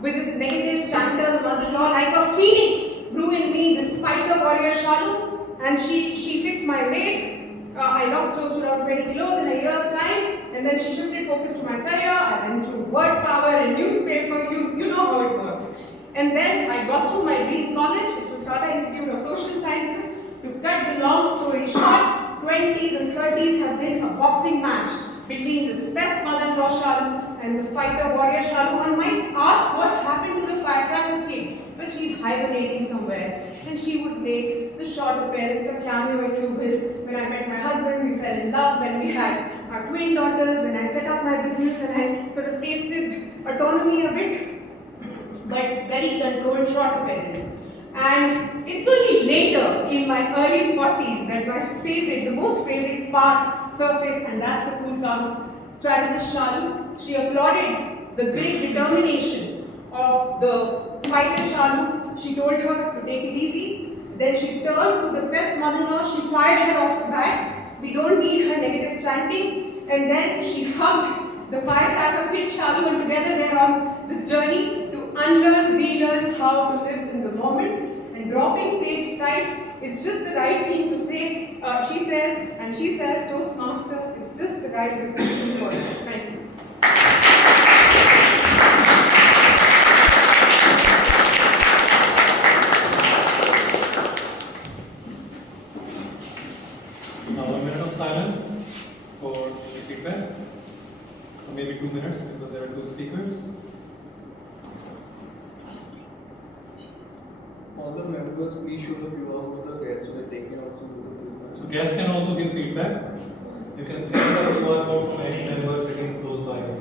with this negative chanter, the mother-in-law, like a phoenix, grew in me this fighter warrior Shalu, and she fixed my weight. I lost close to around 20 kilos in a year's time, and then she shifted focus to my career. I went through word power and newspaper, you know how it works. And then I got through my dream college, which was Tata Institute of Social Sciences. To cut the long story short, 20s and 30s have been a boxing match between this best mother-in-law Shalu and the fighter warrior Shalu. One might ask what happened to the firecracker kid. Well, she's hibernating somewhere, and she would make the short appearance, a cameo if you will. When I met my husband, we fell in love. When we had our twin daughters, when I set up my business and I sort of tasted autonomy a bit, but very controlled short appearance. And it's only later, in my early 40s, that my favorite, the most favorite part surfaced, and that's the cool calm strategist Shalu. She applauded the great determination of the fighter Shalu. She told her to take it easy. Then she turned to the best mother-in-law. She fired her off the bat. We don't need her negative chanting. And then she hugged the firecracker kid Shalu, and together they're on this journey to unlearn, relearn how to live in the moment. And dropping stage fright is just the right thing to say. She says, Toastmaster is just the right reception for it. Thank you. Now 1 minute of silence for feedback, or maybe 2 minutes because there are 2 speakers. All the members, please show the QR code the guests were taken also do the feedback. So guests can also give feedback. You can send the QR code from any member sitting close by you.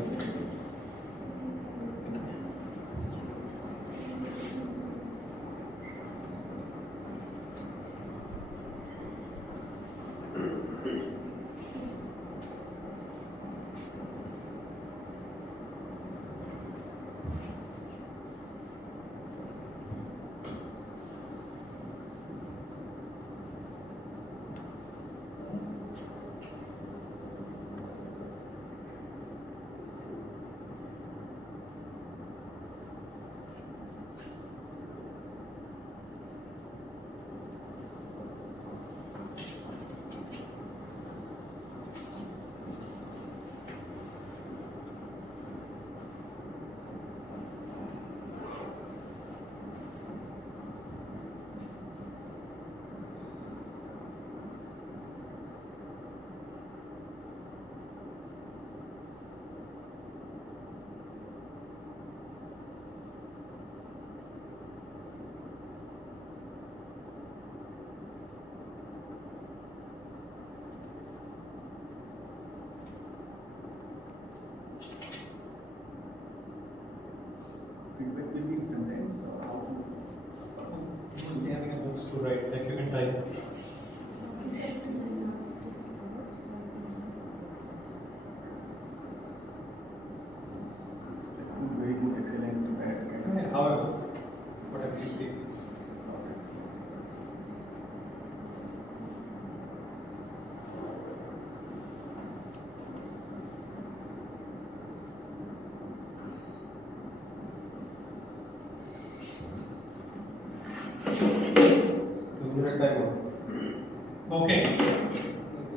minutes by one. Okay.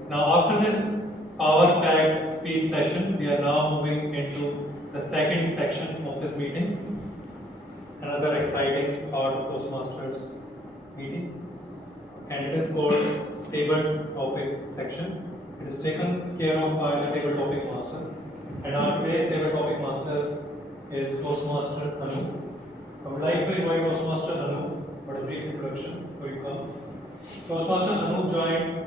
Now after this power-packed speech session, we are now moving into the second section of this meeting. Another exciting part of Toastmasters meeting. And it is called table topic section. It is taken care of by the table topic master. And our today's table topic master is Toastmaster Anu. I would like to invite Toastmaster Anu for a brief introduction before you come. Toastmaster Anu joined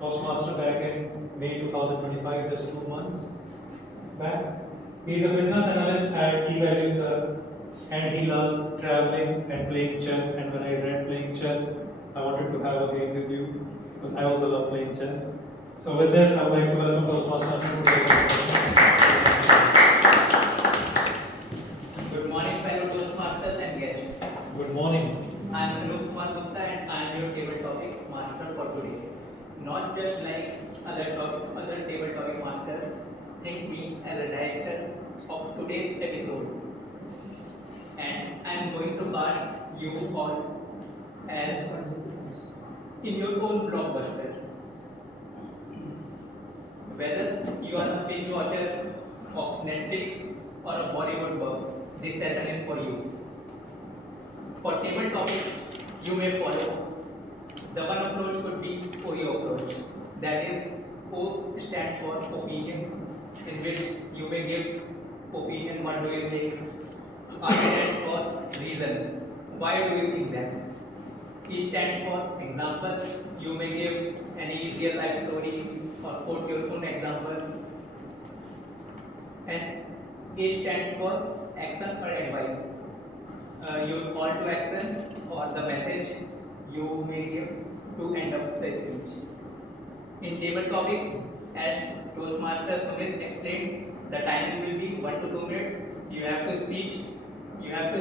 Toastmaster back in May 2025, just 2 months back. He is a business analyst at Evaluator and he loves traveling and playing chess. And when I read playing chess, I wanted to have a game with you because I also love playing chess. So with this, I would like to welcome Toastmaster Anu to Good morning, fellow Toastmasters and guests. Good morning. I am Anup Gupta and I am your table topic master for today. Not just like other table topic master, think me as a director of today's episode. And I am going to cast you all as in your own blockbuster. Whether you are a binge watcher of Netflix or a Bollywood buff, this session is for you. For table topics, you may follow. The one approach could be OYO approach. That is, O stands for opinion, in which you may give opinion, what do you think? R stands for reason. Why do you think that? E stands for example. You may give any real life story or quote your own example. And A stands for action or advice. Your call to action or the message you may give to end up the speech. In table topics, as Toastmaster Sumit explained, the timing will be 1 to 2 minutes. You have to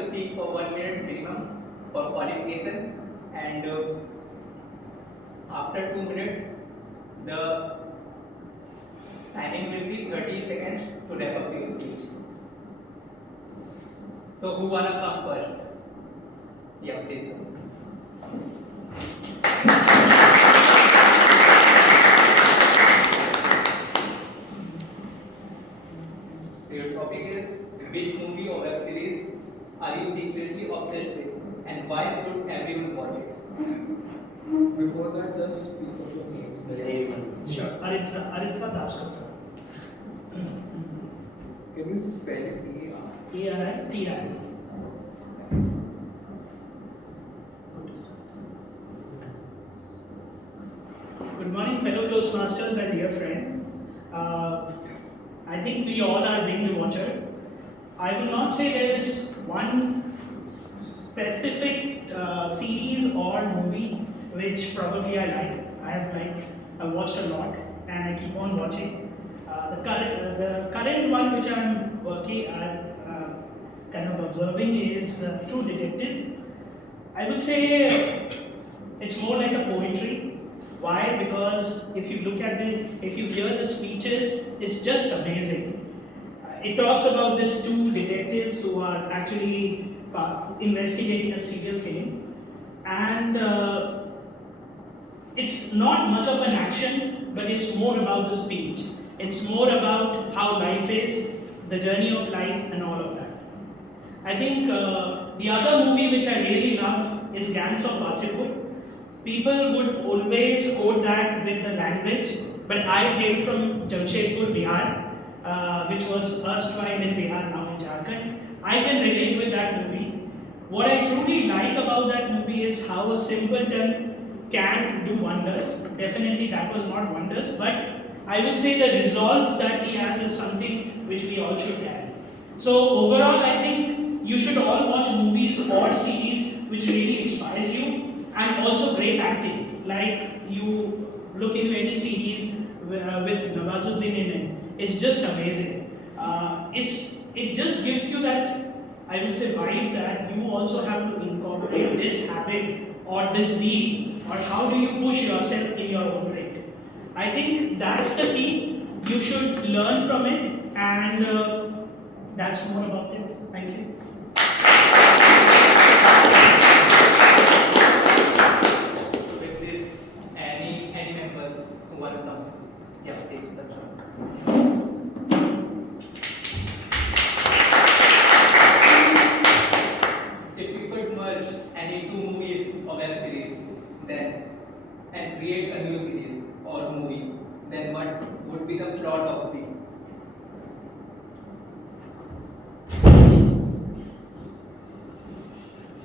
speak for 1 minute minimum for qualification, and after 2 minutes, the timing will be 30 seconds to wrap up your speech. So who wanna come first? Yeah, please come. So your topic is, which movie or web series are you secretly obsessed with and why should everyone watch it? Before that, just speak of your name. Sure. Aritra Dasgupta. Can you spell it? A-R-I-T-R-A. Good morning, fellow Toastmasters and dear friend. I think we all are binge watcher. I will not say there is one specific series or movie which probably I like. I've watched a lot and I keep on watching. The current one which I'm working at, kind of observing is True Detective. I would say it's more like a poetry. Why? Because if you hear the speeches, it's just amazing. It talks about these 2 detectives who are actually investigating a serial killing, and it's not much of an action, but it's more about the speech. It's more about how life is, the journey of life, and all of that. I think the other movie which I really love is Gangs of Wasseypur. People would always quote that with the language, but I hail from Jamshedpur, Bihar, which was erstwhile in Bihar, now in Jharkhand. I can relate with that movie. What I truly like about that movie is how a simpleton can do wonders. Definitely that was not wonders, but I would say the resolve that he has is something which we all should carry. So overall, I think you should all watch movies or series which really inspires you, and also great acting. Like you look into any series with Nawazuddin in it, it's just amazing. It just gives you that, I would say, vibe that you also have to incorporate this habit or this need, or how do you push yourself in your own rate. I think that's the key. You should learn from it, and that's more about it. Thank you.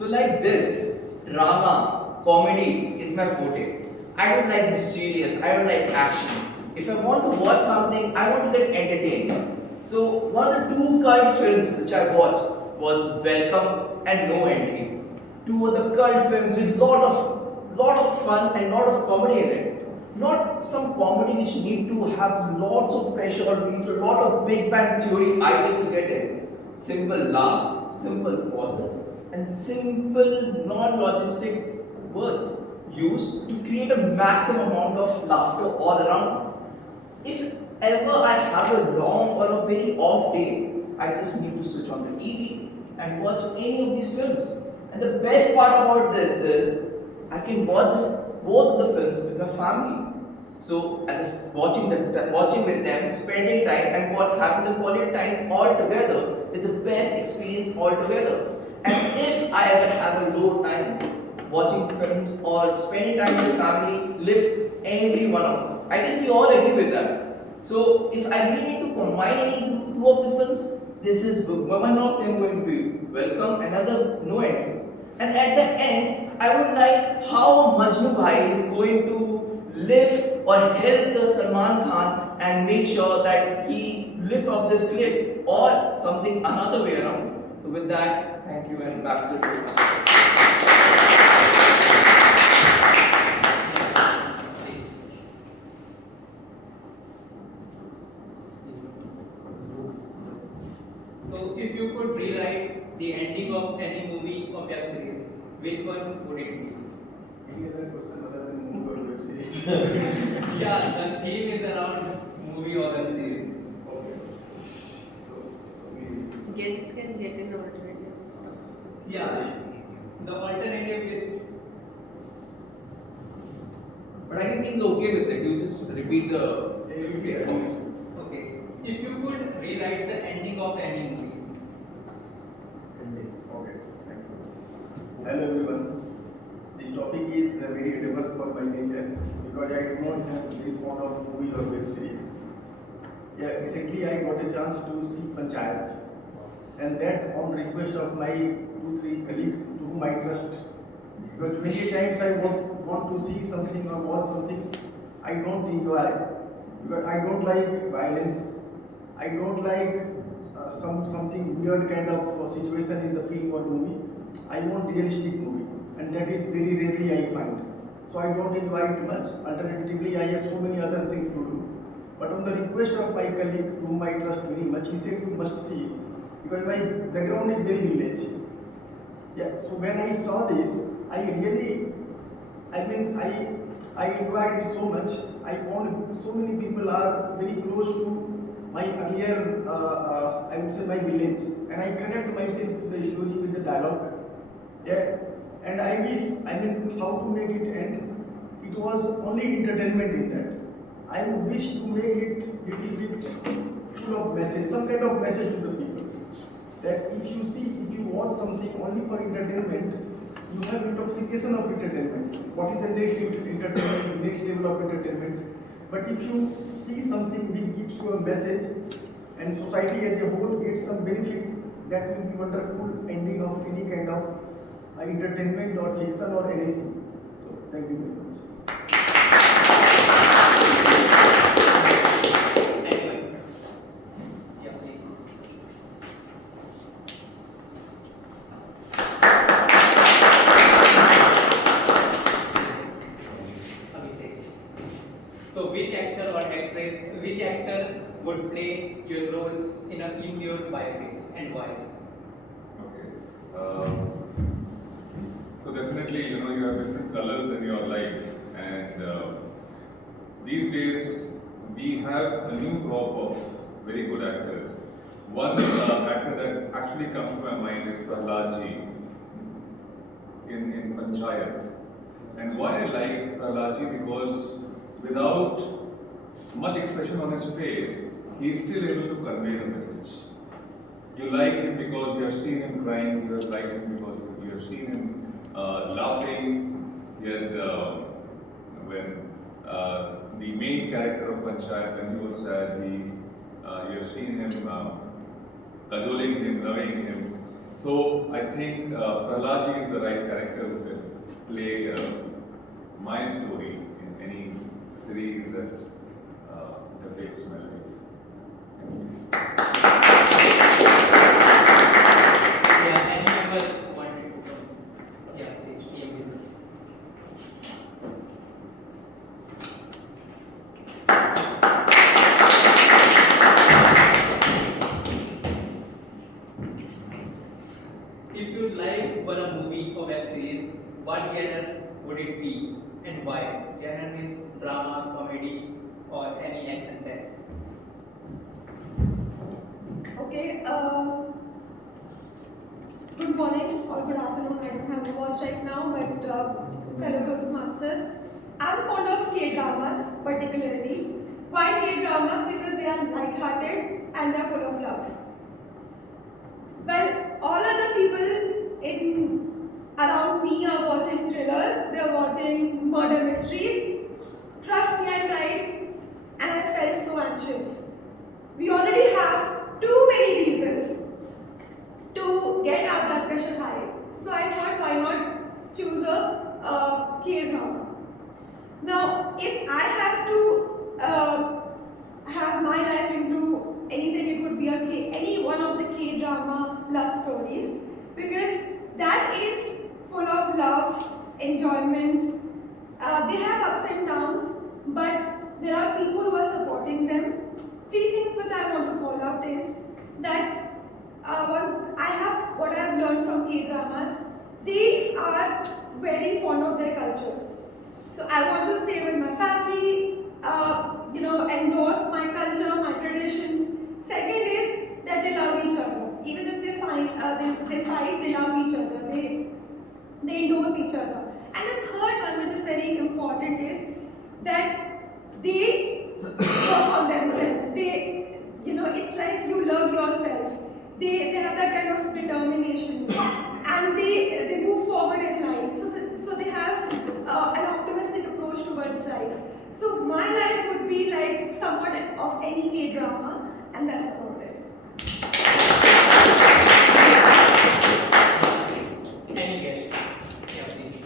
So like this, drama, comedy is my forte. I don't like mysterious, I don't like action. If I want to watch something, I want to get entertained. So one of the two cult films which I watched was Welcome and No Entry. Two of the cult films with lot of fun and lot of comedy in it. Not some comedy which need to have lots of pressure or needs a lot of Big Bang Theory ideas to get in. Simple laugh, simple pauses, and simple non-logistic words used to create a massive amount of laughter all around. If ever I have a long or a very off day, I just need to switch on the TV and watch any of these films. And the best part about this is I can watch both of the films with my family. So watching with them, spending time and having the quality time all together is the best experience altogether. And if I ever have a low time, watching films or spending time with family lifts every one of us. I guess we all agree with that. So if I really need to combine any two of the films, this is one of them going to be Welcome, another No Entry. And at the end, I would like how Majnu Bhai is going to lift or help the Salman Khan and make sure that he lift off this cliff or something another way around. So with that, thank you and back to you. So if you could rewrite the ending of any movie or web series, which one would it be? Any other question other than movie or web series? Yeah, the theme is around movie or web series. Okay. So, Guests can get an alternative. Yeah, the alternative with. But I guess he's okay with it. You just repeat the. Okay. If you could rewrite the ending of any movie. Okay, thank you. Hello everyone. This topic is very diverse for my nature because I do not have very fond of movies or web series. Yeah, recently I got a chance to see Panchayat, and that on request of my 2-3 colleagues to whom I trust. Because many times I want to see something or watch something I don't enjoy because I don't like violence. I don't like something weird kind of situation in the film or movie. I want realistic movie, and that is very rarely I find. So I don't enjoy it much. Alternatively, I have so many other things to do. But on the request of my colleague, whom I trust very much, he said you must see it because my background is very village. Yeah. So when I saw this, I really, I enjoyed it so much. I found so many people are very close to my earlier, I would say my village, and I connect myself with the story, with the dialogue. Yeah, and I wish, how to make it end. It was only entertainment in that. I would wish to make it little bit full of message, some kind of message to the people. That if you watch something only for entertainment, you have intoxication of entertainment. What is the next entertainment, next level of entertainment? But if you see something which gives you a message and society as a whole gets some benefit, that will be wonderful ending of any kind of entertainment or fiction or anything. So thank you very much. Yeah, please. So which actor or actress, which actor would play your role in your biopic and why? Okay. So definitely, you have different colors in your life, and these days we have a new crop of very good actors. One actor that actually comes to my mind is Prahlad in Panchayat. And why I like Prahlad because without much expression on his face, he is still able to convey the message. You like him because you have seen him crying, you like him because you have seen him laughing, yet when the main character of Panchayat, when he was sad, you have seen him cajoling him, loving him. So I think Prahlad is the right character who can play my story in any series that depicts my life. Yeah, any members wanted to come? Yeah, please, TM Ashish. If you like for a movie or web series, what genre would it be and why? Genre means drama, comedy, or any action type. Okay, good morning or good afternoon. I don't have the words right now, but fellow Toastmasters, I'm fond of K-dramas particularly. Why K-dramas? Because they are light-hearted and they're full of love. Well, all other people around me are watching thrillers, they're watching murder mysteries. Trust me, I tried and I felt so anxious. We already have too many reasons to get our blood pressure high. So I thought, why not choose a K-drama? Now, if I have to have my life into anything, it would be any one of the K-drama love stories, because that is full of love, enjoyment. They have ups and downs, but there are people who are supporting them. Three things which I want to call out is that what I have learned from K-dramas, they are very fond of their culture. So I want to stay with my family, endorse my culture, my traditions. Second is that they love each other. Even if they fight, they love each other. They endorse each other. And the third one, which is very important, is that they work on themselves. It's like you love yourself. They have that kind of determination, and they move forward in life. So they have an optimistic approach towards life. So my life would be like somewhat of any K-drama, and that's about it. Any guest? Yeah, please.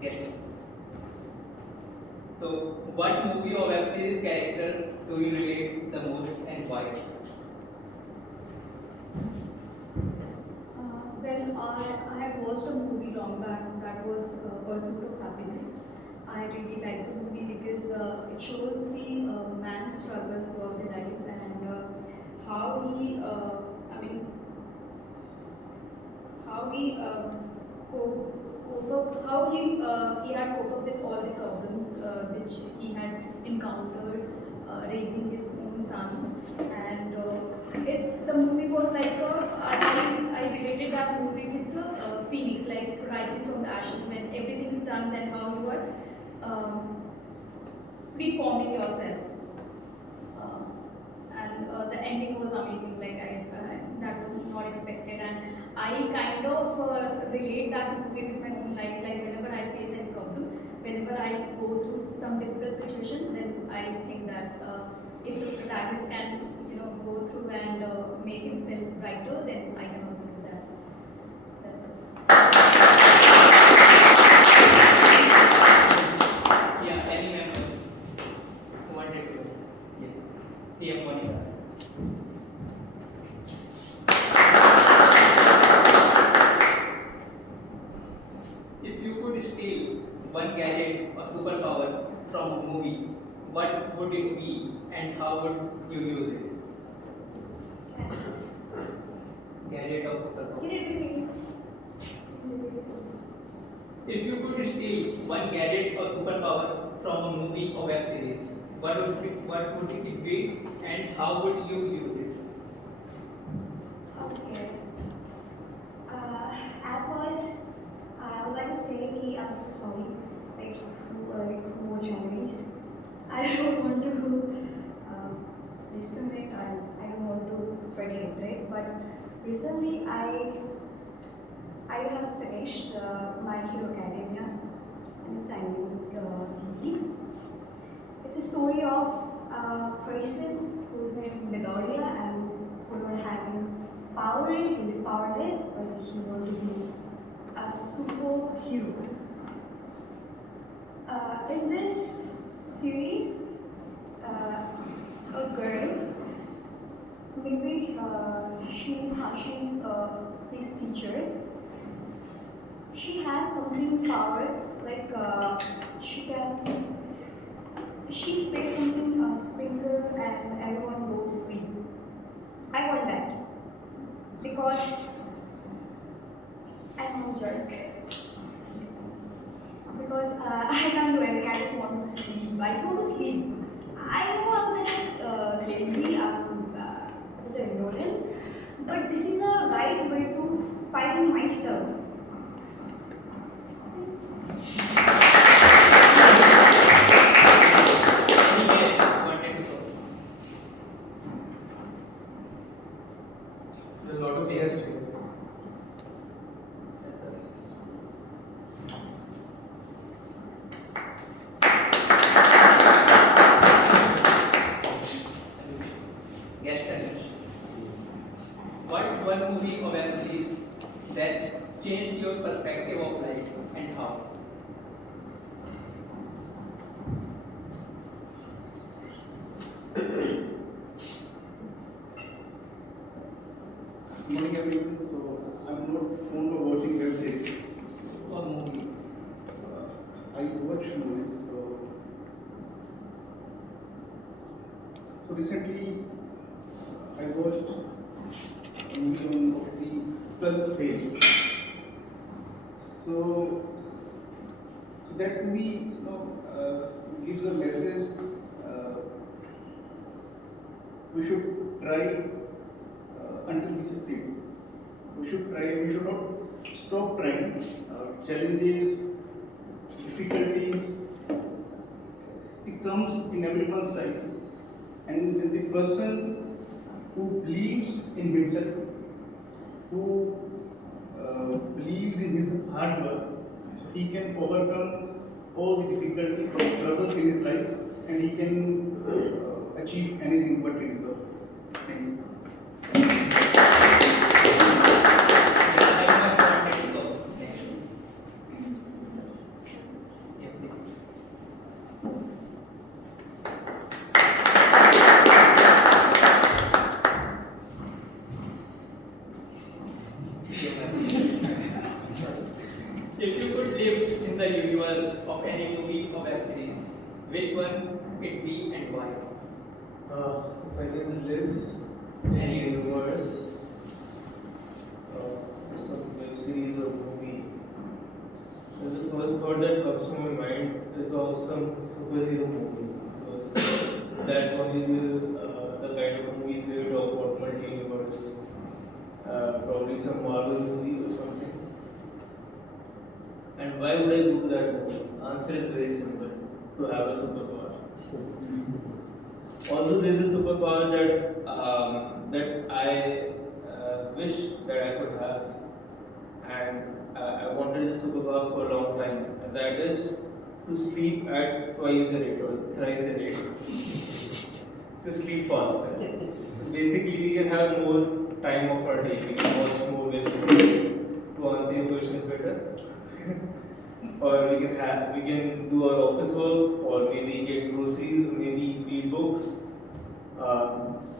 Guest. So, what movie or web series character do you relate the most and why? I had watched a movie long back that was Pursuit of Happiness. I really liked the movie because it shows the man's struggle throughout the life and how he, he had coped up with all the problems which he had encountered raising his own son, and the movie was like I related that movie with the phoenix, like rising from the ashes. When everything is done, then how you are reforming yourself, and the ending was amazing. Like that was not expected, and I kind of relate that movie with my own life. Like whenever I face any problem, whenever I go through some difficult situation, then I think that if the protagonist can, go through and make himself brighter, then I can also do that. That's it. Yeah, any members who wanted to? Yeah. TM Monica. If you could steal one gadget or superpower from a movie, what would it be and how would you use it? Gadget or superpower? If you could steal one gadget or superpower from a movie or web series, what would it be and how would you use it? Okay. As always, I would like to say that I'm so sorry, who were Chinese. I don't want to discriminate. I don't want to spread hatred. But recently, I have finished My Hero Academia, and it's an anime series. the story of a person who's named Midoriya and who were having power. He's powerless, but he wanted to be a superhero. In this series, a girl, maybe she's his teacher. She has something power, like she sprays something, sprinkle, and everyone goes sleep. I want that because I'm a jerk. Because I can't do anything. I just want to sleep. I just want to sleep. I know I'm such a lazy. I'm such an ignorant. But this is a right way to find myself. There's a lot of yes here. Yes, sir. Yes, Anish. What's one movie or web series that changed your perspective of life and how? Good morning everyone. So I'm not fond of watching web series Or movie? I watch movies. So recently I watched a movie on of the 12th fail. So that movie, gives a message. We should try until we succeed. We should try. We should not stop trying. Challenges, difficulties, it comes in everyone's life, and the person who believes in himself, who believes in his hard work, he can overcome all the difficulties or troubles in his life, and he can achieve anything what he deserves. Thank you. If you could live in the universe of any movie or web series, which one it be and why? If I can live in a universe, some web series or movie, then the first thought that comes to my mind is of some superhero movie, because that's only the kind of movies where we talk about multi-universe, probably some Marvel movie or something. And why would I do that movie? Answer is very simple: to have a superpower. Although there is a superpower that I wish that I could have, and I wanted this superpower for a long time, and that is to sleep at twice the rate or thrice the rate. To sleep faster. So basically, we can have more time of our day. We can watch more web series to answer your questions better. Or we can do our office work, or maybe get groceries, or maybe read books.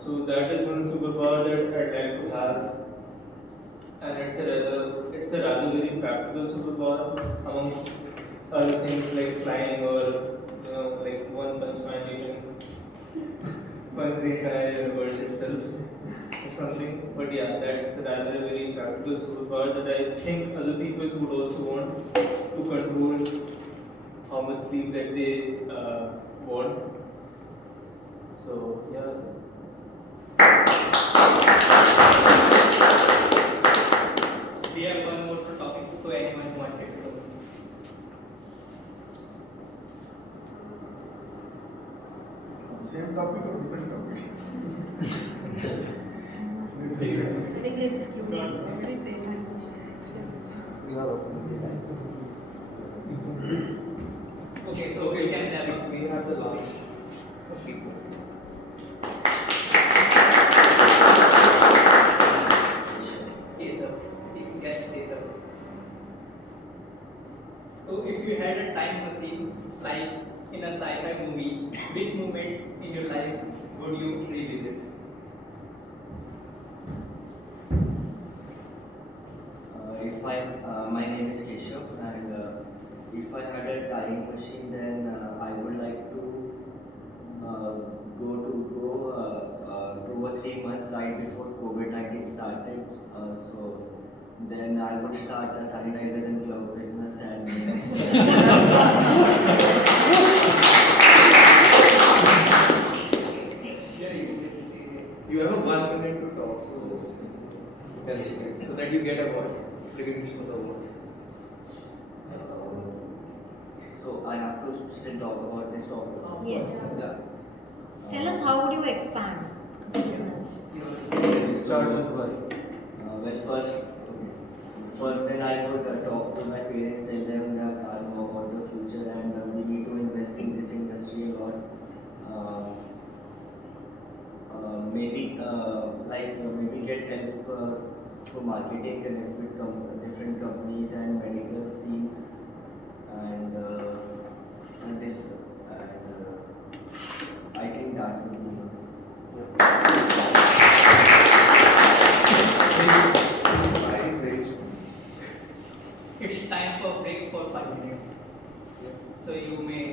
So that is one superpower that I'd like to have, and it's a rather very practical superpower amongst other things like flying, or like one punch man you can punch the entire universe itself or something. But yeah, that's rather a very practical superpower that I think other people would also want, to control how much sleep that they want. So yeah. We have one more topic, so anyone who wanted to go. Same topic or different topic? I think it's close. We are open. Okay, so we can have it. We have the last in a sci-fi movie, which moment in your life would you revisit? My name is Keshav, and if I had a time machine, then I would like to go 2 or 3 months right before COVID-19 started. So then I would start a sanitizer and glove business and. You have a 1 minute to talk, so that you get a voice, recognition of the voice. So I have to still talk about this topic. Yes. Yeah. Tell us, how would you expand the business? Start with why? Well, first then I would talk to my parents, tell them that I know about the future and we need to invest in this industry a lot. Maybe get help through marketing, connect with different companies and medical scenes, and this. I think that would be good. It's time for break for 5 minutes. So you may